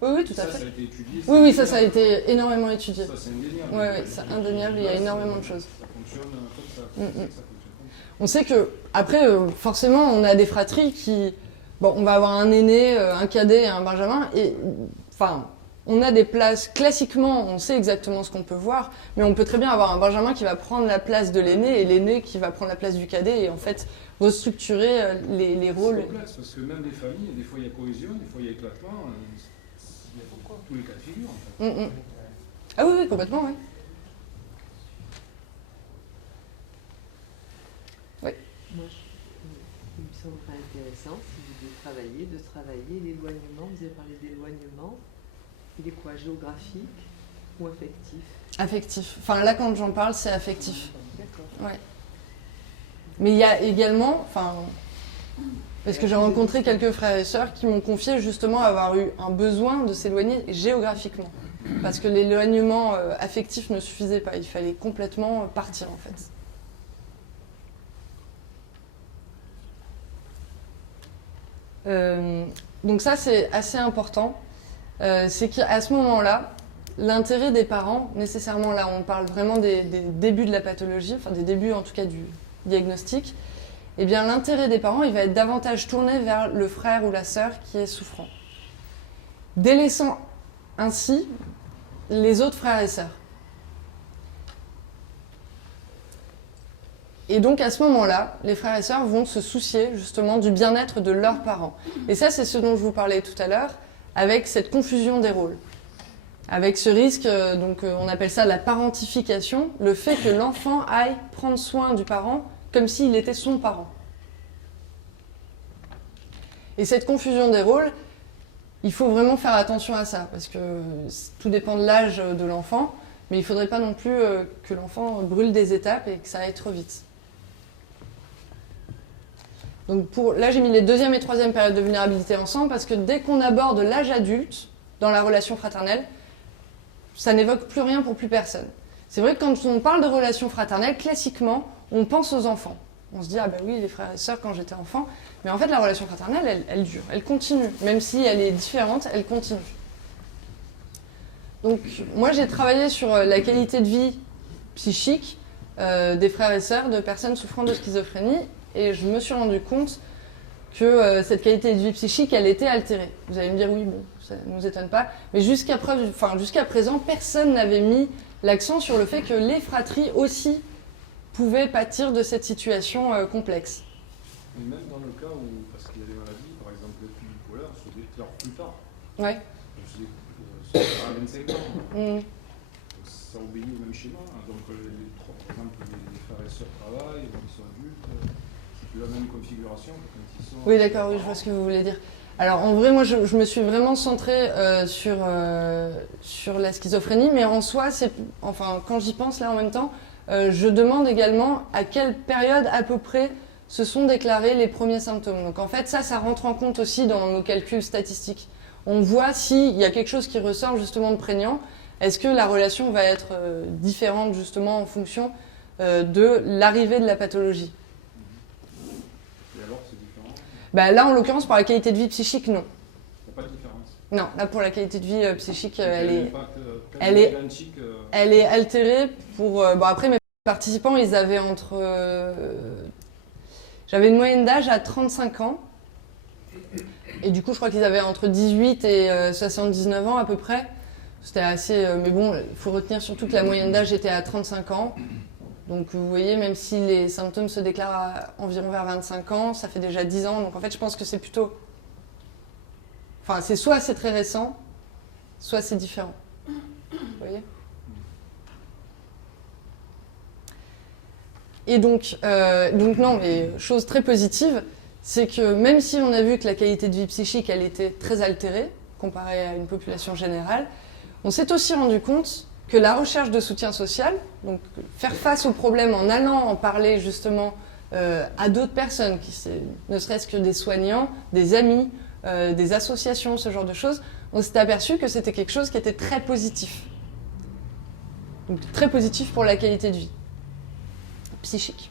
Oui, tout à Ça fait. a été étudié. Oui, ça a été énormément étudié. Ça, c'est indéniable. Oui, c'est indéniable, il y a énormément de choses. Ça fonctionne comme ça. Mm, mm. Ça fonctionne comme ça. On sait que, après, forcément, on a des fratries qui... Bon, on va avoir un aîné, un cadet et un benjamin, et enfin, on a des places, classiquement, on sait exactement ce qu'on peut voir, mais on peut très bien avoir un benjamin qui va prendre la place de l'aîné et l'aîné qui va prendre la place du cadet, et en fait, restructurer les rôles. C'est complexe, parce que même les familles, des fois il y a cohésion, des fois il y a éclatement, il y a tous les cas de figure en fait. Ah oui, complètement, oui. Moi, il me semblerait intéressant, si vous devez travailler, de travailler l'éloignement. Vous avez parlé d'éloignement. Il est quoi, géographique ou affectif? Affectif. Enfin, là, quand j'en parle, c'est affectif. D'accord. Ouais. Mais il y a également, parce que j'ai rencontré quelques frères et sœurs qui m'ont confié justement avoir eu un besoin de s'éloigner géographiquement. Parce que l'éloignement affectif ne suffisait pas, il fallait complètement partir en fait. Donc ça c'est assez important, c'est qu'à ce moment-là, l'intérêt des parents, nécessairement là on parle vraiment des débuts de la pathologie, enfin des débuts en tout cas du diagnostic, eh bien l'intérêt des parents il va être davantage tourné vers le frère ou la sœur qui est souffrant, délaissant ainsi les autres frères et sœurs. Et donc à ce moment-là, les frères et sœurs vont se soucier justement du bien-être de leurs parents. Et ça, c'est ce dont je vous parlais tout à l'heure, avec cette confusion des rôles. Avec ce risque, on appelle ça la parentification, le fait que l'enfant aille prendre soin du parent comme s'il était son parent. Et cette confusion des rôles, il faut vraiment faire attention à ça, parce que tout dépend de l'âge de l'enfant, mais il ne faudrait pas non plus que l'enfant brûle des étapes et que ça aille trop vite. Donc là, j'ai mis les deuxième et troisième périodes de vulnérabilité ensemble, parce que dès qu'on aborde l'âge adulte dans la relation fraternelle, ça n'évoque plus rien pour plus personne. C'est vrai que quand on parle de relation fraternelle, classiquement, on pense aux enfants. On se dit, ah ben oui, les frères et sœurs quand j'étais enfant. Mais en fait, la relation fraternelle, elle dure, elle continue. Même si elle est différente, elle continue. Donc, moi, j'ai travaillé sur la qualité de vie psychique des frères et sœurs de personnes souffrant de schizophrénie. Et je me suis rendu compte que cette qualité de vie psychique, elle était altérée. Vous allez me dire, oui, bon, ça ne nous étonne pas. Mais jusqu'à présent, personne n'avait mis l'accent sur le fait que les fratries aussi pouvaient pâtir de cette situation complexe. Et même dans le cas où, parce qu'il y a des maladies, par exemple le flux bipolaire, se déclare plus tard. Ouais. Je sais, à 25 ans. Ça obéit au même schéma. Donc, par exemple, les frères et sœurs travaillent, donc ils sont adultes. C'est la même configuration que quand ils sont... Oui, d'accord, oui, je vois ce que vous voulez dire. Alors, en vrai, moi, je me suis vraiment centrée sur la schizophrénie, mais en soi, quand j'y pense là en même temps, je demande également à quelle période à peu près se sont déclarés les premiers symptômes. Donc, en fait, ça rentre en compte aussi dans nos calculs statistiques. On voit s'il y a quelque chose qui ressort justement de prégnant. Est-ce que la relation va être différente justement en fonction de l'arrivée de la pathologie ? Et alors, c'est différent ? Là, en l'occurrence, pour la qualité de vie psychique, non. Il n'y a pas de différence. Non, là, pour la qualité de vie psychique, elle elle est altérée. Après, mes participants, ils avaient j'avais une moyenne d'âge à 35 ans. Et du coup, je crois qu'ils avaient entre 18 et 79 ans à peu près. C'était assez... mais bon, il faut retenir surtout que la moyenne d'âge était à 35 ans. Donc vous voyez, même si les symptômes se déclarent environ vers 25 ans, ça fait déjà 10 ans. Donc en fait, je pense que c'est plutôt... Enfin, c'est soit c'est très récent, soit c'est différent. Vous voyez ? Et donc non, mais chose très positive, c'est que même si on a vu que la qualité de vie psychique, elle était très altérée, comparée à une population générale, on s'est aussi rendu compte que la recherche de soutien social, donc faire face aux problèmes en allant en parler justement à d'autres personnes, ne serait-ce que des soignants, des amis, des associations, ce genre de choses, on s'est aperçu que c'était quelque chose qui était très positif. Donc très positif pour la qualité de vie psychique.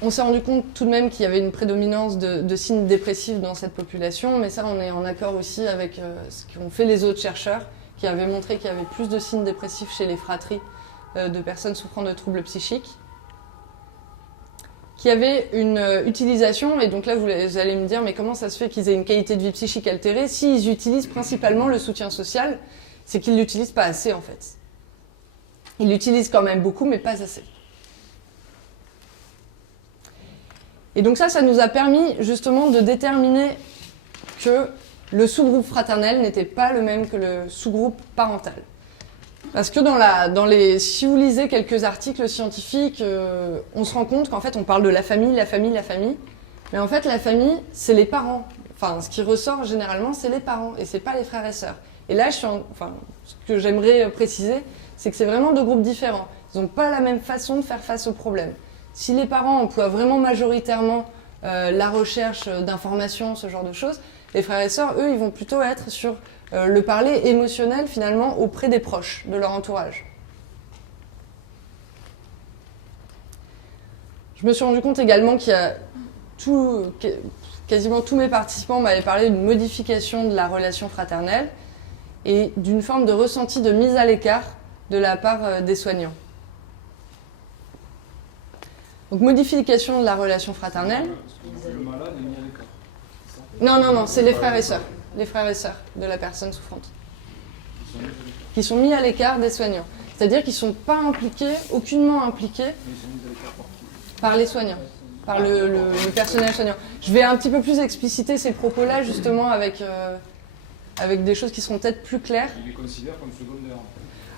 On s'est rendu compte tout de même qu'il y avait une prédominance de signes dépressifs dans cette population, mais ça, on est en accord aussi avec ce qu'ont fait les autres chercheurs, qui avaient montré qu'il y avait plus de signes dépressifs chez les fratries de personnes souffrant de troubles psychiques, qui avaient une utilisation, et donc là, vous allez me dire, mais comment ça se fait qu'ils aient une qualité de vie psychique altérée s'ils utilisent principalement le soutien social? C'est qu'ils ne l'utilisent pas assez, en fait. Ils l'utilisent quand même beaucoup, mais pas assez. Et donc ça nous a permis justement de déterminer que le sous-groupe fraternel n'était pas le même que le sous-groupe parental. Parce que si vous lisez quelques articles scientifiques, on se rend compte qu'en fait on parle de la famille, mais en fait la famille, c'est les parents. Enfin, ce qui ressort généralement, c'est les parents, et c'est pas les frères et sœurs. Et là, ce que j'aimerais préciser, c'est que c'est vraiment deux groupes différents. Ils n'ont pas la même façon de faire face aux problèmes. Si les parents emploient vraiment majoritairement la recherche d'informations, ce genre de choses, les frères et sœurs, eux, ils vont plutôt être sur le parler émotionnel, finalement, auprès des proches, de leur entourage. Je me suis rendu compte également qu'il y a quasiment tous mes participants m'avaient parlé d'une modification de la relation fraternelle. et d'une forme de ressenti de mise à l'écart de la part des soignants. Donc modification de la relation fraternelle. Le malade est mis à l'écart. Non, c'est les frères et sœurs de la personne souffrante, qui sont mis à l'écart des soignants. C'est-à-dire qu'ils ne sont pas impliqués, aucunement impliqués par les soignants, par le personnel soignant. Je vais un petit peu plus expliciter ces propos-là, justement, avec des choses qui seront peut-être plus claires. Il les considère comme secondaires.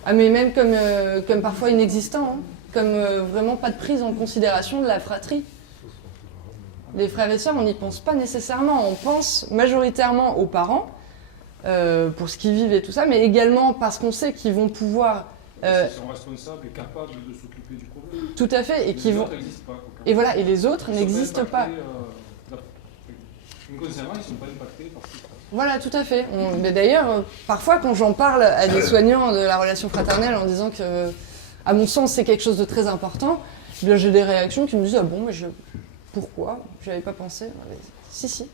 Ah, mais même comme parfois inexistants, hein. Comme vraiment pas de prise en considération de la fratrie. Les frères et sœurs, on n'y pense pas nécessairement. On pense majoritairement aux parents, pour ce qu'ils vivent et tout ça, mais également parce qu'on sait qu'ils vont pouvoir... Ils sont responsables et capables de s'occuper du problème. Tout à fait. Et qu'ils vont... Et voilà, et les autres n'existent pas. Inconsciemment, ils ne sont pas impactés par ce qui se passe. Voilà, tout à fait. Mais d'ailleurs, parfois, quand j'en parle à des soignants de la relation fraternelle en disant que, à mon sens, c'est quelque chose de très important, eh bien, j'ai des réactions qui me disent « Ah bon, mais pourquoi ? Je n'y avais pas pensé. » Si.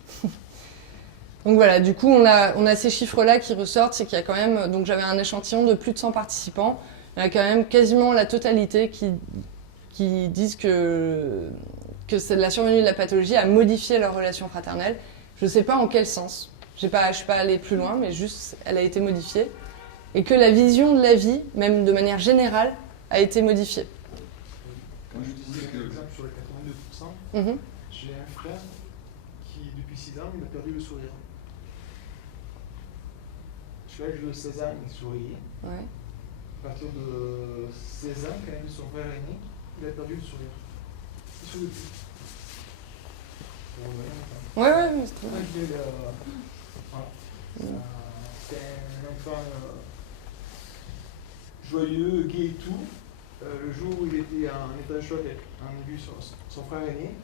Donc voilà, du coup, on a ces chiffres-là qui ressortent, c'est qu'il y a quand même... Donc j'avais un échantillon de plus de 100 participants. Il y a quand même quasiment la totalité qui disent que c'est la survenue de la pathologie a modifié leur relation fraternelle. Je ne sais pas en quel sens. Je ne suis pas allée plus loin, mais juste, elle a été modifiée. Et que la vision de la vie, même de manière générale, a été modifiée. Quand je disais que, par exemple, sur les 82%, j'ai un frère qui, depuis 6 ans, il a perdu le sourire. Je suis de 16 ans, il souriait. Ouais. À partir de 16 ans, quand il a eu son frère aîné, il a perdu le sourire. Il sourit plus. Ouais, mais c'est très bien. C'est un enfant joyeux, gai et tout. Le jour où il était en état de choc, en a vu son frère aîné,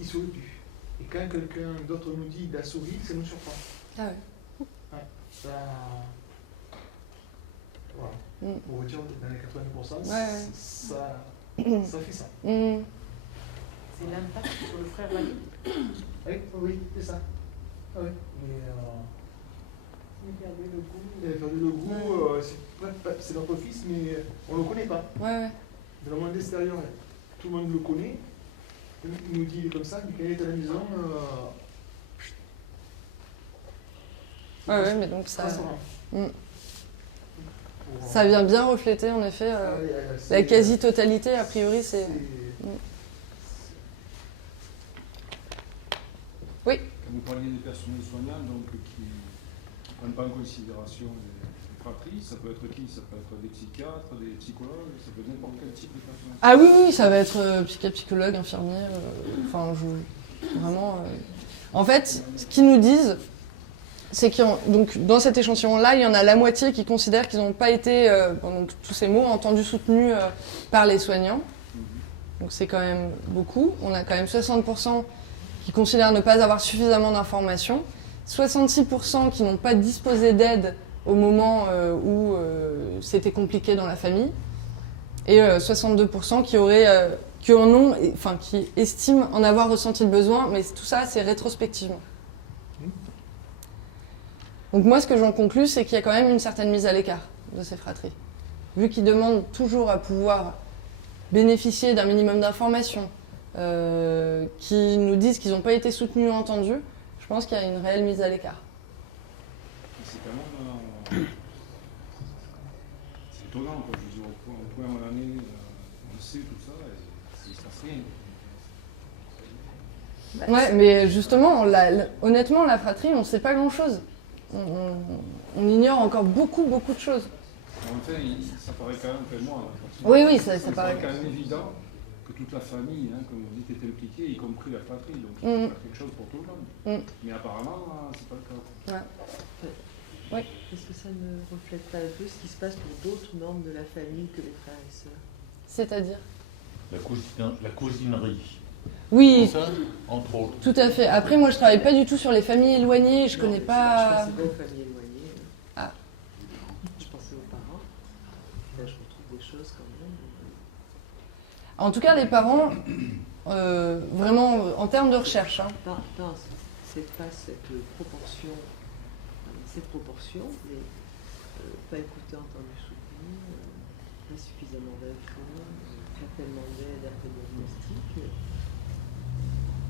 il ne sourit plus. Et quand quelqu'un d'autre nous dit qu'il a souri, ça nous surprend. Ah ouais. Ouais, ça... Voilà. Pour vous dire, dans les 80%, ça fait ça. C'est l'impact sur le frère aîné. Oui, c'est ça. Ah oui. Mais, il a perdu le goût. il a perdu le goût, c'est notre fils, mais on ne le connaît pas. Ouais. Dans le monde extérieur, tout le monde le connaît. Il nous dit il est comme ça, mais quand il est à la maison, Ouais, mais donc ça... Ça vient bien refléter, en effet, la quasi-totalité, a priori, c'est... Oui. Quand vous parliez des personnels soignants, donc, qui ne prennent pas en considération les fratries, ça peut être qui? Ça peut être des psychiatres, des psychologues, ça peut être n'importe quel type de personnel. Ah oui, ça va être psychologue, infirmière, vraiment... En fait, ce qu'ils nous disent, c'est que donc, dans cet échantillon-là, il y en a la moitié qui considèrent qu'ils n'ont pas été, donc, tous ces mots, entendus, soutenus par les soignants. Donc c'est quand même beaucoup. On a quand même 60% qui considèrent ne pas avoir suffisamment d'informations, 66% qui n'ont pas disposé d'aide au moment où c'était compliqué dans la famille, et 62% qui estiment en avoir ressenti le besoin, mais tout ça, c'est rétrospectivement. Donc moi, ce que j'en conclus, c'est qu'il y a quand même une certaine mise à l'écart de ces fratries. Vu qu'ils demandent toujours à pouvoir bénéficier d'un minimum d'informations, qui nous disent qu'ils n'ont pas été soutenus ou entendus, je pense qu'il y a une réelle mise à l'écart. C'est quand même... c'est étonnant, quoi. Je veux dire, au point où on en est, on sait tout ça, et il ne se passe rien. Ouais, mais justement, honnêtement, la fratrie, on ne sait pas grand-chose. On ignore encore beaucoup de choses. En fait, ça paraît quand même, que moi, Oui, ça paraît quand même évident que toute la famille, comme vous dites, est impliquée, y compris la fratrie. Donc il faut faire quelque chose pour tout le monde. Mais apparemment, c'est pas le cas. Oui. Est-ce que ça ne reflète pas un peu ce qui se passe pour d'autres membres de la famille que les frères et sœurs? C'est-à-dire La cousinerie. Oui, ça, entre autres. Tout à fait. Après, moi, je travaille pas du tout sur les familles éloignées. Je connais pas. Je pensais pas aux familles éloignées. Ah. Je pensais aux parents. Là, je retrouve des choses quand même. En tout cas, les parents, vraiment, en termes de recherche. Non, c'est pas cette proportion cette proportion, mais pas écouté, entendu, soutenu, pas suffisamment d'infos, pas tellement d'aide à tel diagnostic.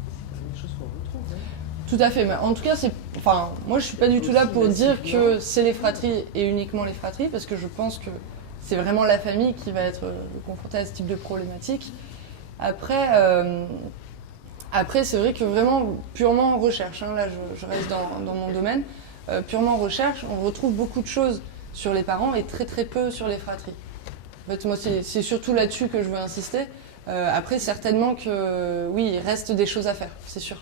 C'est quand même des choses qu'on retrouve. Hein. Tout à fait. Mais en tout cas, moi, je suis pas du tout là pour dire que c'est les fratries et uniquement les fratries, parce que je pense que c'est vraiment la famille qui va être confrontée à ce type de problématique. Après, c'est vrai que vraiment, purement en recherche, hein, là je reste dans mon domaine, purement en recherche, on retrouve beaucoup de choses sur les parents et très très peu sur les fratries. En fait, moi, c'est surtout là-dessus que je veux insister. Après, certainement que oui, il reste des choses à faire, c'est sûr.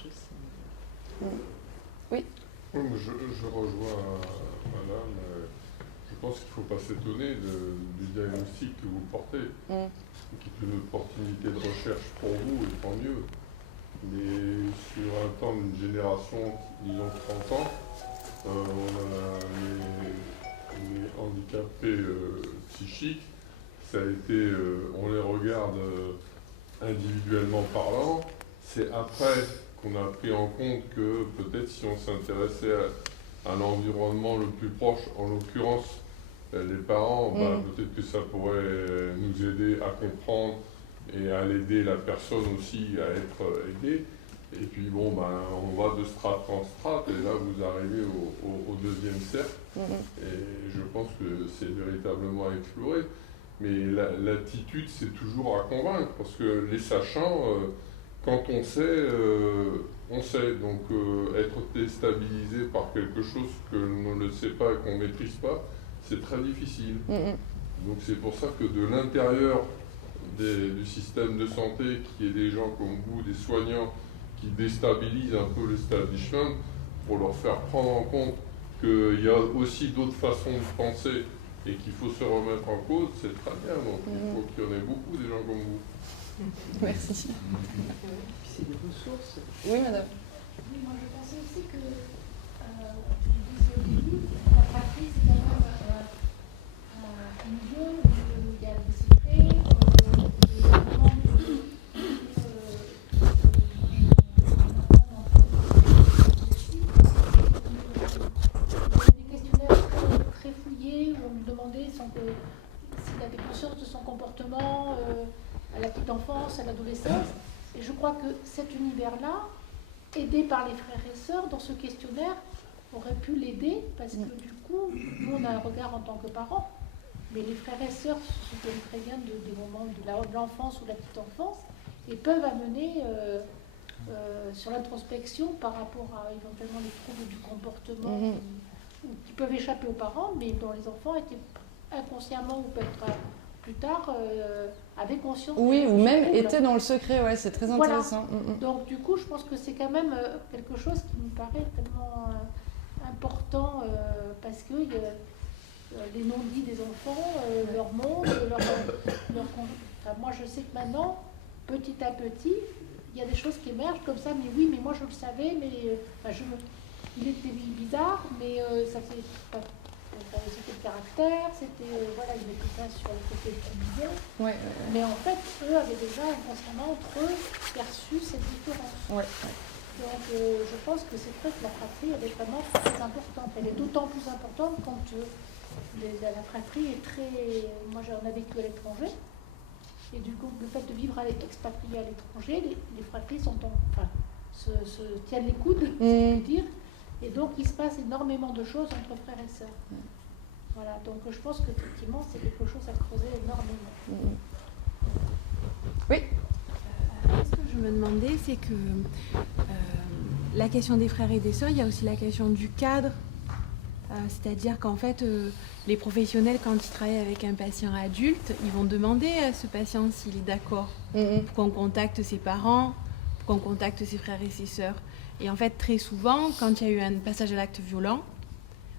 Oui. Je rejoins madame. Je pense qu'il ne faut pas s'étonner du diagnostic que vous portez, qui est une opportunité de recherche pour vous, et tant mieux. Mais sur un temps d'une génération, disons 30 ans, on a les handicapés psychiques, ça a été, on les regarde individuellement parlant, c'est après qu'on a pris en compte que peut-être si on s'intéressait à l'environnement le plus proche, en l'occurrence les parents, peut-être que ça pourrait nous aider à comprendre et à aider la personne aussi à être aidée. Et puis bon, on va de strate en strate et là vous arrivez au deuxième cercle. Et je pense que c'est véritablement à explorer. Mais l'attitude, c'est toujours à convaincre, parce que les sachants, quand on sait, on sait. Donc être déstabilisé par quelque chose que l'on ne sait pas et qu'on ne maîtrise pas, c'est très difficile. Donc c'est pour ça que de l'intérieur du système de santé, qui est des gens comme vous, des soignants, qui déstabilisent un peu l'establishment, pour leur faire prendre en compte qu'il y a aussi d'autres façons de penser et qu'il faut se remettre en cause, c'est très bien. Donc il faut qu'il y en ait beaucoup des gens comme vous. Merci. C'est des ressources. Oui, madame. Oui, moi je pensais aussi que, tu disais au début, la fratrie c'est quand même un milieu où il y a des secrets, des questionnaires très fouillés où on lui demandait s'il avait conscience de son comportement à la petite enfance, à l'adolescence. Et je crois que cet univers-là, aidé par les frères et sœurs dans ce questionnaire, aurait pu l'aider parce que du coup, nous on a un regard en tant que parents, mais les frères et sœurs se souviennent très bien des moments de l'enfance ou de la petite enfance et peuvent amener sur l'introspection par rapport à éventuellement les troubles du comportement qui peuvent échapper aux parents, mais dont les enfants étaient inconsciemment ou peut-être plus tard avaient conscience. Oui, ou même étaient dans le secret, ouais, c'est très intéressant. Voilà. Donc du coup, je pense que c'est quand même quelque chose qui me paraît tellement important parce que les non-dits des enfants, leur monde, enfin, moi je sais que maintenant, petit à petit, il y a des choses qui émergent comme ça, mais oui, mais moi je le savais, mais il était bizarre, mais ça fait... c'était le caractère, c'était, voilà, ils mettaient ça sur le côté bizarre. Ouais. Mais en fait, eux avaient déjà inconsciemment entre eux perçu cette différence. Ouais. Donc je pense que c'est vrai que la fratrie, elle est vraiment très importante. Elle est d'autant plus importante quand la fratrie est très... Moi, j'en ai vécu à l'étranger. Et du coup, le fait de vivre expatrié à l'étranger, les fratries se tiennent les coudes, si je puis dire. Et donc, il se passe énormément de choses entre frères et sœurs. Voilà, donc je pense qu'effectivement, c'est quelque chose à creuser énormément. Oui. Ce que je me demandais, c'est que la question des frères et des sœurs, il y a aussi la question du cadre. C'est-à-dire qu'en fait, les professionnels, quand ils travaillent avec un patient adulte, ils vont demander à ce patient s'il est d'accord pour qu'on contacte ses parents, pour qu'on contacte ses frères et ses sœurs. Et en fait, très souvent, quand il y a eu un passage à l'acte violent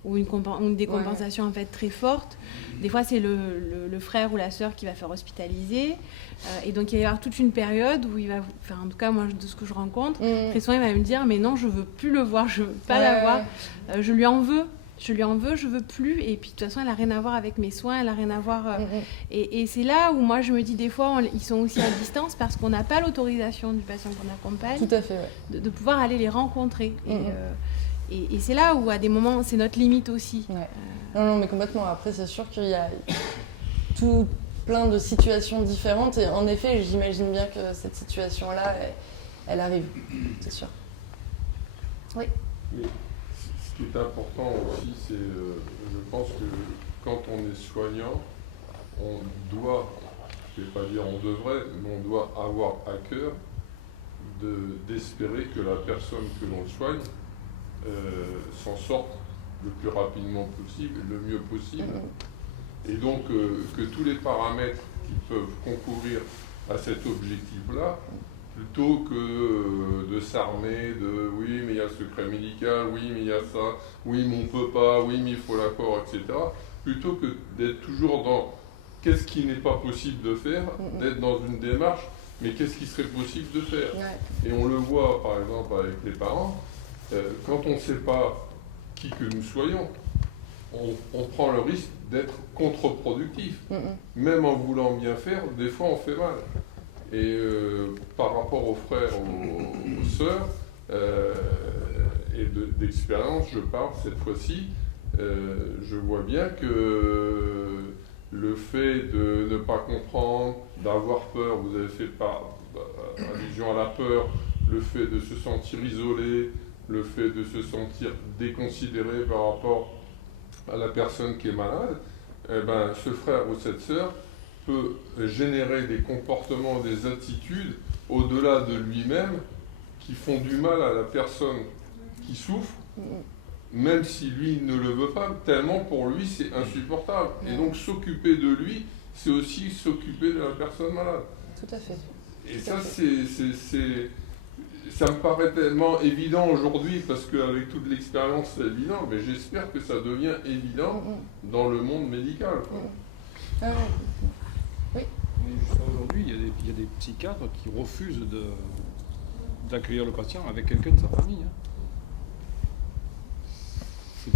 ou une décompensation en fait très forte, des fois c'est le frère ou la sœur qui va faire hospitaliser. Et donc il va y avoir toute une période où il va, enfin en tout cas moi de ce que je rencontre, très souvent il va me dire mais non je veux plus le voir, je veux pas la voir, je lui en veux, je veux plus. Et puis de toute façon elle a rien à voir avec mes soins, elle a rien à voir. Et c'est là où moi je me dis des fois ils sont aussi à distance parce qu'on n'a pas l'autorisation du patient qu'on accompagne. Tout à fait. De pouvoir aller les rencontrer. Et c'est là où, à des moments, c'est notre limite aussi. Ouais. Non, mais complètement. Après, c'est sûr qu'il y a tout plein de situations différentes. Et en effet, j'imagine bien que cette situation-là, elle arrive. C'est sûr. Oui. Mais ce qui est important aussi, c'est, je pense que quand on est soignant, on doit, je ne vais pas dire on devrait, mais on doit avoir à cœur d'espérer que la personne que l'on soigne s'en sorte le plus rapidement possible, le mieux possible. Et donc que tous les paramètres qui peuvent concourir à cet objectif-là, plutôt que de s'armer de oui mais il y a le secret médical, oui mais il y a ça, oui mais on peut pas, oui mais il faut l'accord, etc. Plutôt que d'être toujours dans qu'est-ce qui n'est pas possible de faire, d'être dans une démarche, mais qu'est-ce qui serait possible de faire. Et on le voit par exemple avec les parents, quand on ne sait pas qui que nous soyons, on prend le risque d'être contre-productif. Même en voulant bien faire, des fois on fait mal. Et par rapport aux frères, aux sœurs, et d'expérience, je parle cette fois-ci, je vois bien que le fait de ne pas comprendre, d'avoir peur, vous avez fait allusion à la peur, le fait de se sentir isolé, le fait de se sentir déconsidéré par rapport à la personne qui est malade, ce frère ou cette sœur peut générer des comportements, des attitudes au-delà de lui-même qui font du mal à la personne qui souffre, même si lui ne le veut pas, tellement pour lui c'est insupportable. Et donc s'occuper de lui, c'est aussi s'occuper de la personne malade. Tout à fait. Et ça, ça me paraît tellement évident aujourd'hui, parce qu'avec toute l'expérience c'est évident, mais j'espère que ça devient évident dans le monde médical. Oui. Mais jusqu'à aujourd'hui, il y a des psychiatres qui refusent d'accueillir le patient avec quelqu'un de sa famille.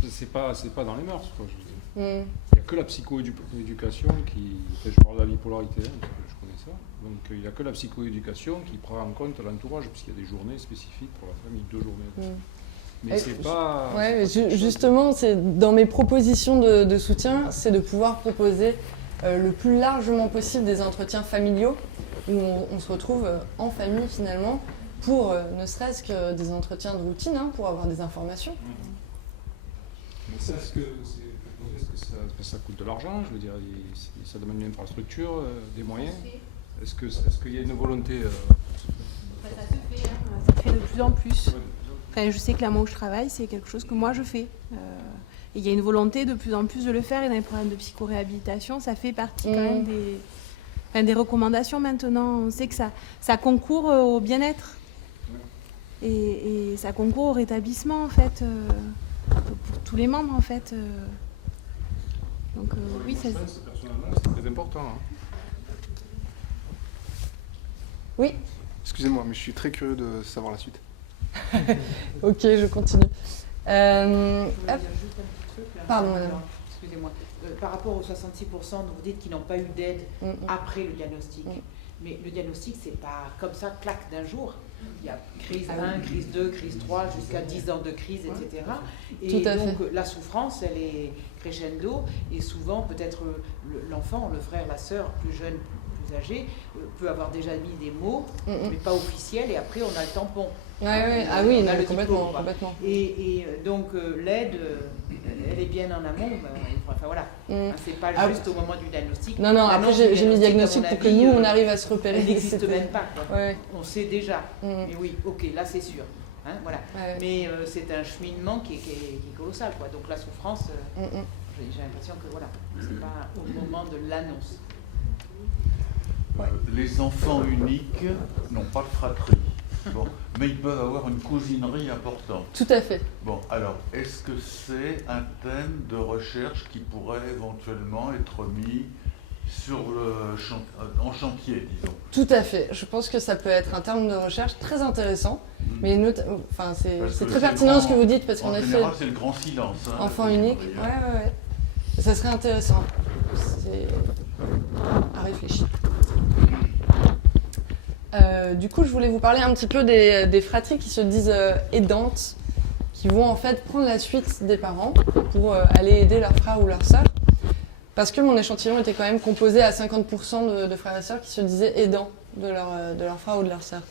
C'est pas dans les mœurs, quoi, je veux dire. Il n'y a que la psychoéducation qui... Je parle de la bipolarité, parce que je connais ça. Donc il n'y a que la psychoéducation qui prend en compte l'entourage, parce qu'il y a des journées spécifiques pour la famille, 2 journées. Mais c'est pas... Ouais, justement, c'est dans mes propositions de soutien, c'est de pouvoir proposer le plus largement possible des entretiens familiaux, où on se retrouve en famille finalement, pour ne serait-ce que des entretiens de routine, pour avoir des informations. Mais ça, est-ce que ça coûte de l'argent? Je veux dire, ça demande une infrastructure, des moyens. Est-ce qu'il y a une volonté Ça se fait, ça se fait de plus en plus. Enfin, je sais que là, moi où je travaille, c'est quelque chose que moi je fais. Et il y a une volonté de plus en plus de le faire. Et dans les programmes de psychoréhabilitation, ça fait partie quand même des recommandations maintenant. On sait que ça concourt au bien-être. Et ça concourt au rétablissement, en fait, pour tous les membres, en fait. Donc, oui, c'est très important. Oui. Excusez-moi, mais je suis très curieux de savoir la suite. Ok, je continue. Je voulais dire juste un petit truc là. Pardon, madame. Excusez-moi. Par rapport aux 66% dont vous dites qu'ils n'ont pas eu d'aide après le diagnostic. Mais le diagnostic, c'est pas comme ça, claque d'un jour. Il y a crise 1, crise 2, crise 3, jusqu'à 10 ans de crise, etc. Et donc la souffrance, elle est crescendo. Et souvent, peut-être l'enfant, le frère, la sœur, plus jeune, plus âgé, peut avoir déjà mis des mots, mais pas officiels. Et après, on a le tampon. On a le complètement. Et donc l'aide, elle est bien en amont. Enfin voilà, c'est pas juste au moment du diagnostic. Non, après j'ai mis le diagnostic pour que nous on arrive à se repérer. Elle n'existe même pas. Ouais. On sait déjà. Mais oui, ok, là c'est sûr. Voilà. Mais c'est un cheminement qui est colossal, quoi. Donc la souffrance, j'ai l'impression que voilà, c'est pas au moment de l'annonce. Les enfants uniques n'ont pas de fratrie. Bon, mais ils peuvent avoir une cousinerie importante. Tout à fait. Bon, alors, est-ce que c'est un thème de recherche qui pourrait éventuellement être mis en chantier, disons? Tout à fait. Je pense que ça peut être un terme de recherche très intéressant. Mais c'est très pertinent ce que vous dites, parce qu'en effet... En général, c'est le grand silence. Enfant unique, ouais. Ça serait intéressant. C'est à réfléchir. Du coup, je voulais vous parler un petit peu des fratries qui se disent aidantes, qui qui vont en fait prendre la suite des parents pour aller aider leurs frères ou leurs sœurs. Parce que mon échantillon était quand même composé à 50% de frères et sœurs qui se disaient aidants de leur frère ou de leur sœur.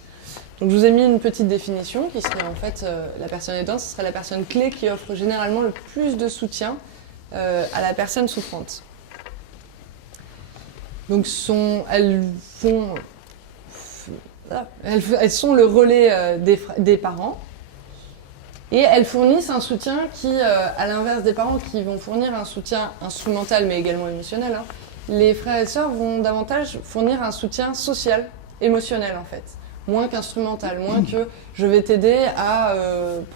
Donc je vous ai mis une petite définition qui serait en fait la personne aidante, ce serait la personne clé qui offre généralement le plus de soutien à la personne souffrante. Donc elles sont le relais des parents et elles fournissent un soutien qui, à l'inverse des parents qui vont fournir un soutien instrumental mais également émotionnel, hein, les frères et sœurs vont davantage fournir un soutien social, émotionnel en fait, moins qu'instrumental, moins que je vais t'aider à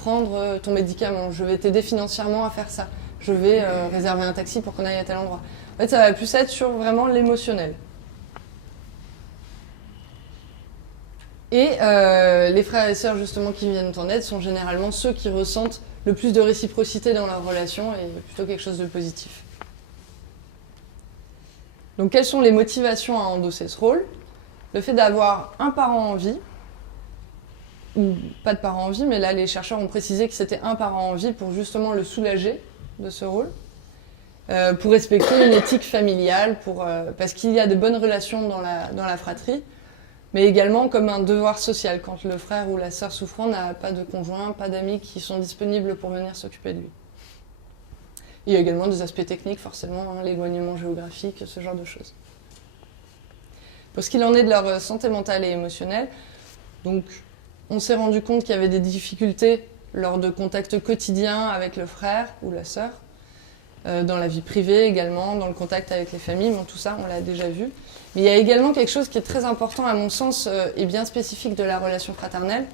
prendre ton médicament, je vais t'aider financièrement à faire ça, je vais réserver un taxi pour qu'on aille à tel endroit. En fait, ça va plus être sur vraiment l'émotionnel. Et les frères et sœurs justement qui viennent en aide sont généralement ceux qui ressentent le plus de réciprocité dans leur relation et plutôt quelque chose de positif. Donc quelles sont les motivations à endosser ce rôle? Le fait d'avoir un parent en vie, ou pas de parent en vie, mais là les chercheurs ont précisé que c'était un parent en vie pour justement le soulager de ce rôle, pour respecter une éthique familiale, parce qu'il y a de bonnes relations dans la fratrie, mais également comme un devoir social quand le frère ou la sœur souffrant n'a pas de conjoint, pas d'amis qui sont disponibles pour venir s'occuper de lui. Il y a également des aspects techniques forcément, hein, l'éloignement géographique, ce genre de choses. Pour ce qu'il en est de leur santé mentale et émotionnelle, donc on s'est rendu compte qu'il y avait des difficultés lors de contacts quotidiens avec le frère ou la sœur, dans la vie privée également, dans le contact avec les familles, bon, tout ça on l'a déjà vu. Mais il y a également quelque chose qui est très important à mon sens et bien spécifique de la relation fraternelle,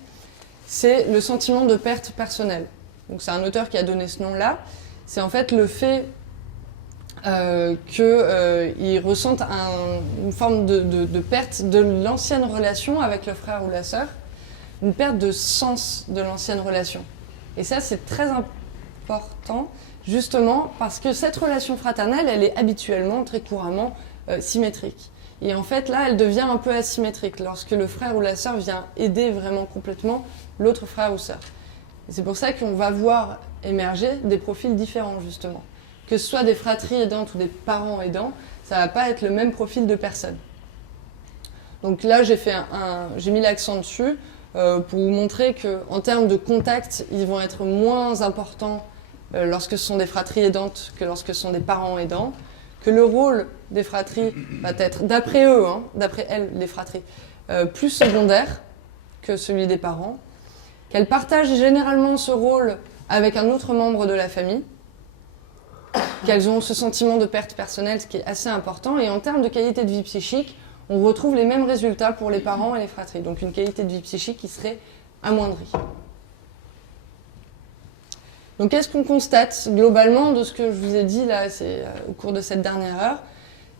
c'est le sentiment de perte personnelle. Donc c'est un auteur qui a donné ce nom-là, c'est en fait le fait qu'ils ressentent une forme de perte de l'ancienne relation avec le frère ou la sœur, une perte de sens de l'ancienne relation. Et ça c'est très important, justement parce que cette relation fraternelle, elle est habituellement, très couramment, symétrique. Et en fait, là, elle devient un peu asymétrique lorsque le frère ou la sœur vient aider vraiment complètement l'autre frère ou sœur. Et c'est pour ça qu'on va voir émerger des profils différents, justement. Que ce soit des fratries aidantes ou des parents aidants, ça ne va pas être le même profil de personne. Donc là, j'ai mis l'accent dessus pour vous montrer qu'en termes de contact, ils vont être moins importants lorsque ce sont des fratries aidantes que lorsque ce sont des parents aidants, que le rôle des fratries va être, d'après eux, hein, d'après elles, les fratries, plus secondaire que celui des parents, qu'elles partagent généralement ce rôle avec un autre membre de la famille, qu'elles ont ce sentiment de perte personnelle, ce qui est assez important, et en termes de qualité de vie psychique, on retrouve les mêmes résultats pour les parents et les fratries, donc une qualité de vie psychique qui serait amoindrie. Donc qu'est-ce qu'on constate globalement de ce que je vous ai dit là, au cours de cette dernière heure?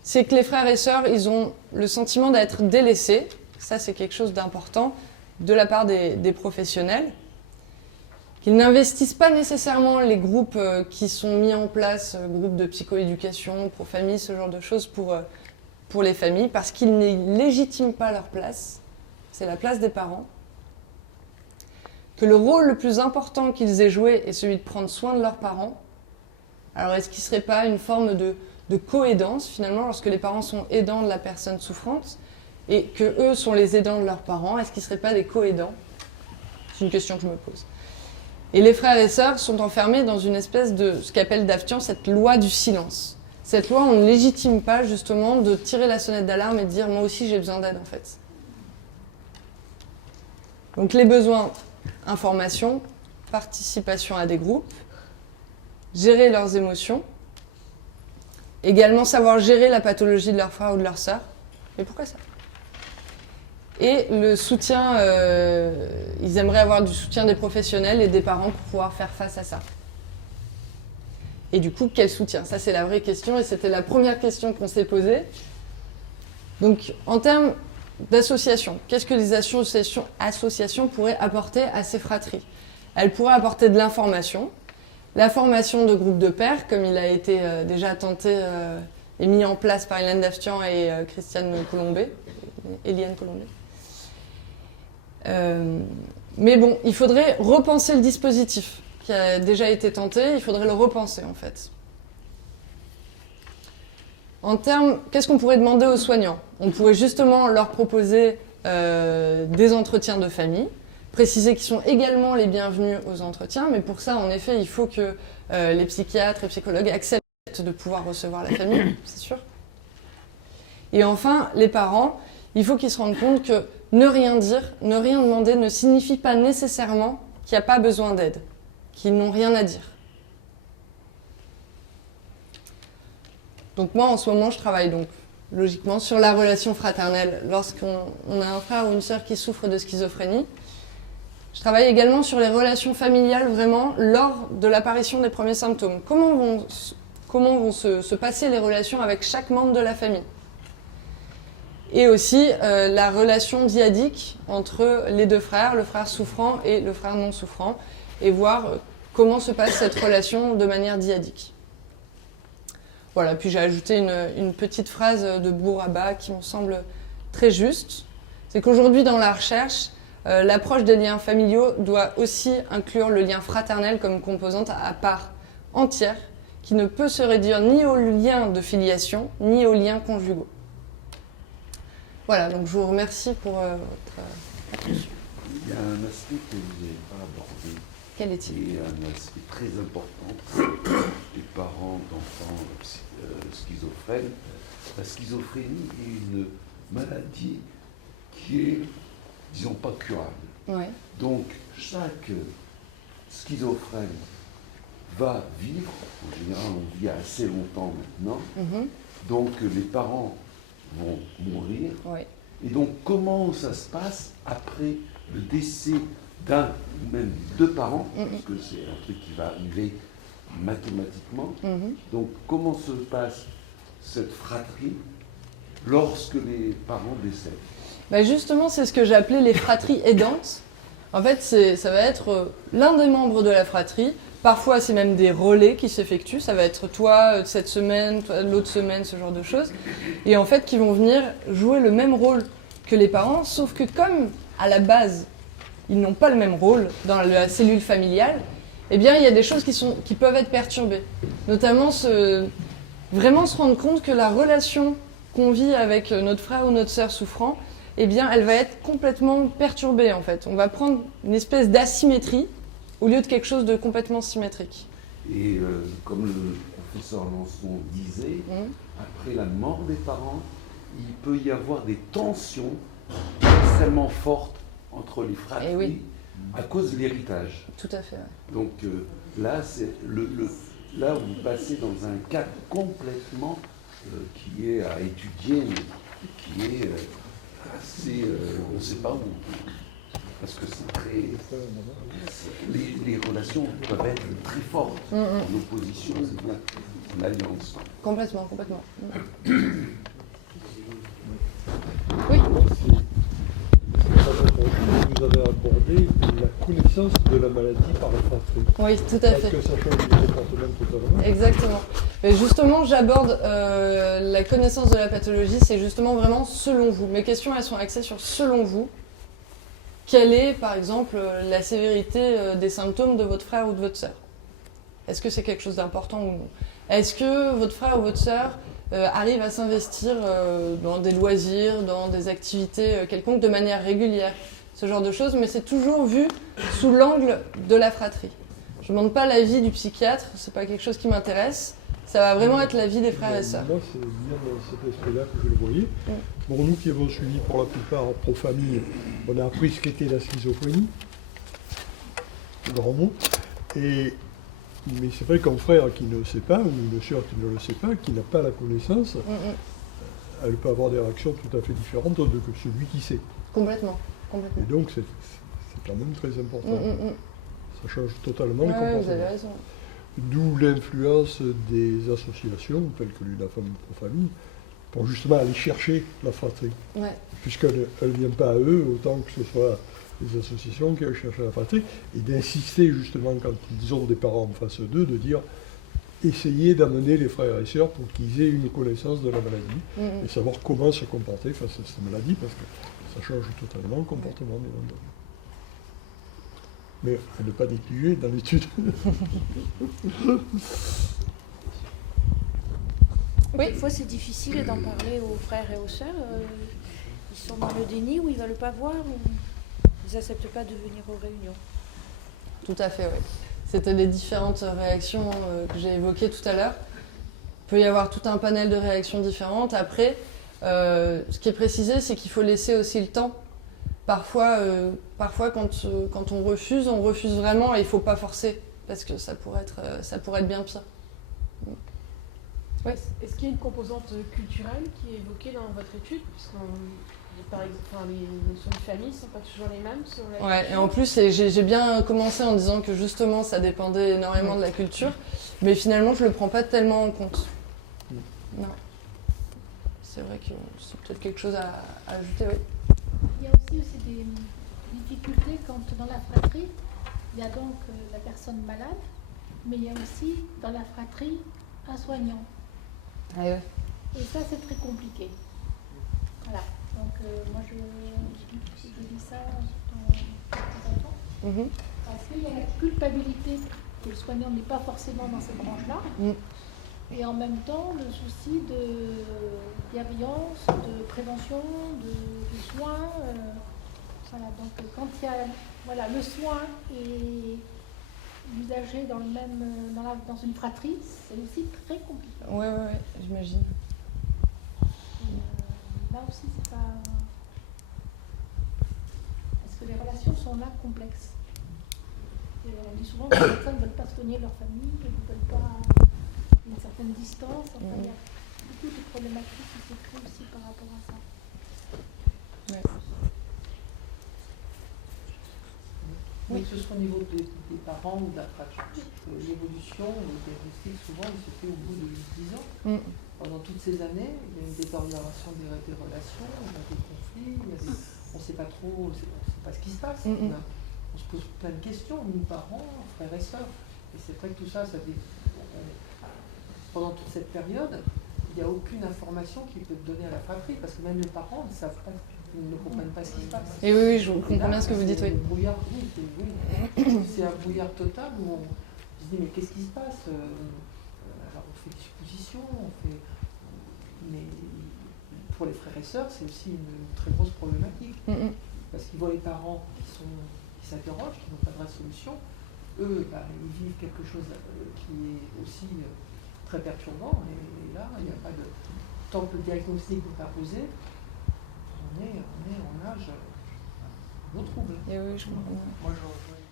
C'est que les frères et sœurs, ils ont le sentiment d'être délaissés, ça c'est quelque chose d'important, de la part des professionnels, qu'ils n'investissent pas nécessairement les groupes qui sont mis en place, groupes de psychoéducation, pro-famille, ce genre de choses pour les familles, parce qu'ils ne légitiment pas leur place, c'est la place des parents, que le rôle le plus important qu'ils aient joué est celui de prendre soin de leurs parents. Alors est-ce qu'il ne serait pas une forme de co-aidance finalement lorsque les parents sont aidants de la personne souffrante et que eux sont les aidants de leurs parents, est-ce qu'ils ne seraient pas des co-aidants? C'est une question que je me pose. Et les frères et sœurs sont enfermés dans une espèce de ce qu'appelle Daftian cette loi du silence. Cette loi, on ne légitime pas justement de tirer la sonnette d'alarme et de dire moi aussi j'ai besoin d'aide en fait. Donc les besoins: information, participation à des groupes, gérer leurs émotions, également savoir gérer la pathologie de leur frère ou de leur sœur. Mais pourquoi ça? Et le soutien, ils aimeraient avoir du soutien des professionnels et des parents pour pouvoir faire face à ça. Et du coup, quel soutien? Ça, c'est la vraie question et c'était la première question qu'on s'est posée. Donc, en termes d'associations, qu'est-ce que les associations pourraient apporter à ces fratries? Elles pourraient apporter de l'information, la formation de groupes de pairs, comme il a été déjà tenté et mis en place par Hélène Daftian et Éliane Colombet. Mais bon, il faudrait repenser le dispositif. qui a déjà été tenté, il faudrait le repenser en fait. En termes, qu'est-ce qu'on pourrait demander aux soignants? On pourrait justement leur proposer des entretiens de famille, préciser qu'ils sont également les bienvenus aux entretiens, mais pour ça, en effet, il faut que les psychiatres et psychologues acceptent de pouvoir recevoir la famille, c'est sûr. Et enfin, les parents, il faut qu'ils se rendent compte que ne rien dire, ne rien demander ne signifie pas nécessairement qu'il n'y a pas besoin d'aide, qu'ils n'ont rien à dire. Donc moi, en ce moment, je travaille donc logiquement sur la relation fraternelle lorsqu'on a un frère ou une sœur qui souffre de schizophrénie. Je travaille également sur les relations familiales vraiment lors de l'apparition des premiers symptômes. Comment vont se passer les relations avec chaque membre de la famille? Et aussi la relation dyadique entre les deux frères, le frère souffrant et le frère non souffrant, et voir comment se passe cette relation de manière dyadique. Voilà, puis j'ai ajouté une petite phrase de Bouraba qui me semble très juste. C'est qu'aujourd'hui, dans la recherche, l'approche des liens familiaux doit aussi inclure le lien fraternel comme composante à part entière, qui ne peut se réduire ni aux liens de filiation, ni aux liens conjugaux. Voilà, donc je vous remercie pour votre attention. Il y a un aspect que vous n'avez pas abordé. Quel est-il? Et un aspect très important pour les parents d'enfants schizophrènes. La schizophrénie est une maladie qui est, disons, pas curable. Ouais. Donc, chaque schizophrène va vivre, en général on vit assez longtemps maintenant, donc les parents vont mourir. Ouais. Et donc, comment ça se passe après le décès d'un ou même deux parents, parce que c'est un truc qui va arriver mathématiquement. Donc, comment se passe cette fratrie lorsque les parents décèdent? Bah justement, c'est ce que j'ai appelé les fratries aidantes. En fait, ça va être l'un des membres de la fratrie. Parfois, c'est même des relais qui s'effectuent. Ça va être toi cette semaine, toi l'autre semaine, ce genre de choses. Et en fait, qui vont venir jouer le même rôle que les parents, sauf que comme à la base, ils n'ont pas le même rôle dans la cellule familiale, eh bien, il y a des choses qui peuvent être perturbées. Notamment, vraiment se rendre compte que la relation qu'on vit avec notre frère ou notre sœur souffrant, eh bien, elle va être complètement perturbée, en fait. On va prendre une espèce d'asymétrie au lieu de quelque chose de complètement symétrique. Et comme le professeur Lançon disait, après la mort des parents, il peut y avoir des tensions extrêmement fortes entre les fratries à cause de l'héritage. Tout à fait. Ouais. Donc là, c'est là où vous passez dans un cas complètement qui est à étudier, mais qui est assez... on ne sait pas où. Parce que c'est très... Les relations peuvent être très fortes en opposition, en alliance. Complètement, complètement. Oui. Vous avez abordé la connaissance de la maladie par la fratrie. Oui, tout à fait. Parce que ça change le comportement totalement. Exactement. Et justement, j'aborde la connaissance de la pathologie, c'est justement vraiment selon vous. Mes questions, elles sont axées sur selon vous. Quelle est, par exemple, la sévérité des symptômes de votre frère ou de votre sœur? Est-ce que c'est quelque chose d'important ou non? Est-ce que votre frère ou votre sœur arrive à s'investir dans des loisirs, dans des activités quelconques de manière régulière? Ce genre de choses, mais c'est toujours vu sous l'angle de la fratrie. Je ne demande pas l'avis du psychiatre, c'est pas quelque chose qui m'intéresse. Ça va vraiment être l'avis des frères et sœurs. Moi, c'est bien dans cet esprit-là que je le voyais. Bon, nous qui avons suivi pour la plupart pro-famille, on a appris ce qu'était la schizophrénie, grand mot. Mais c'est vrai qu'un frère qui ne le sait pas, ou une sœur qui ne le sait pas, qui n'a pas la connaissance, elle peut avoir des réactions tout à fait différentes de que celui qui sait. Complètement. Et donc, c'est quand même très important. Ça change totalement les comportements. Vous avez raison. D'où l'influence des associations, telles que l'UNAFAM Pro-Famille, pour justement aller chercher la fratrie. Puisqu'elle ne vient pas à eux, autant que ce soit les associations qui aillent chercher la fratrie, et d'insister justement, quand ils ont des parents en face d'eux, de dire essayez d'amener les frères et sœurs pour qu'ils aient une connaissance de la maladie, et savoir comment se comporter face à cette maladie, parce que ça change totalement le comportement des gens. mais à ne pas négliger dans l'étude. Oui. Des fois, c'est difficile d'en parler aux frères et aux sœurs. Ils sont dans le déni ou ils ne veulent pas voir ou ils n'acceptent pas de venir aux réunions. Tout à fait, oui. C'était les différentes réactions que j'ai évoquées tout à l'heure. Il peut y avoir tout un panel de réactions différentes. Après, ce qui est précisé, c'est qu'il faut laisser aussi le temps. Parfois quand on refuse vraiment et il ne faut pas forcer, parce que ça pourrait être bien pire. Ouais. Est-ce qu'il y a une composante culturelle qui est évoquée dans votre étude? Par exemple, les notions de famille ne sont pas toujours les mêmes selon la Ouais, culture. et en plus, j'ai bien commencé en disant que justement ça dépendait énormément de la culture, mais finalement je ne le prends pas tellement en compte. Non. C'est vrai que c'est peut-être quelque chose à ajouter, oui. Il y a aussi des difficultés quand dans la fratrie, il y a donc la personne malade, mais il y a aussi dans la fratrie un soignant. Ah ouais. Et ça, c'est très compliqué. Voilà. Donc, moi, je dis ça dans quelques enfants. Parce qu'il y a la culpabilité que le soignant n'est pas forcément dans cette branche-là. Et en même temps, le souci de bienveillance, de prévention, de soins. Voilà. Donc, quand il y a le soin et l'usager dans une fratrie, c'est aussi très compliqué. Ouais, j'imagine. Là aussi, c'est pas. Parce que les relations sont là complexes. Et on dit souvent que les personnes ne veulent pas soigner leur famille, elles ne veulent pas une certaine distance. Enfin, il y a beaucoup de problématiques qui se créent aussi par rapport à ça. Ouais. Oui, que ce soit au niveau des parents ou de la fratrie. L'évolution, le diagnostic, souvent, il se fait au bout de 10 ans. Pendant toutes ces années, il y a une détérioration des relations, il y a des conflits, on ne sait pas trop, on ne sait pas ce qui se passe. On se pose plein de questions, nous, parents, frères et sœurs. Et c'est vrai que tout ça, pendant toute cette période, il n'y a aucune information qui peut donner à la fratrie, parce que même les parents ne savent pas. Ils ne comprennent pas ce qui se passe. Et oui, je comprends bien ce que vous dites, oui. C'est un brouillard total où on se dit mais qu'est-ce qui se passe? Alors on fait des suppositions, mais pour les frères et sœurs, c'est aussi une très grosse problématique. Parce qu'ils voient les parents qui s'interrogent, qui n'ont pas de vraie solution. Eux, ils vivent quelque chose qui est aussi très perturbant. Et là, il n'y a pas de... Tant que le diagnostic n'est pas posé, on est en âge de trouble. Et oui, je comprends. Moi, je rejoins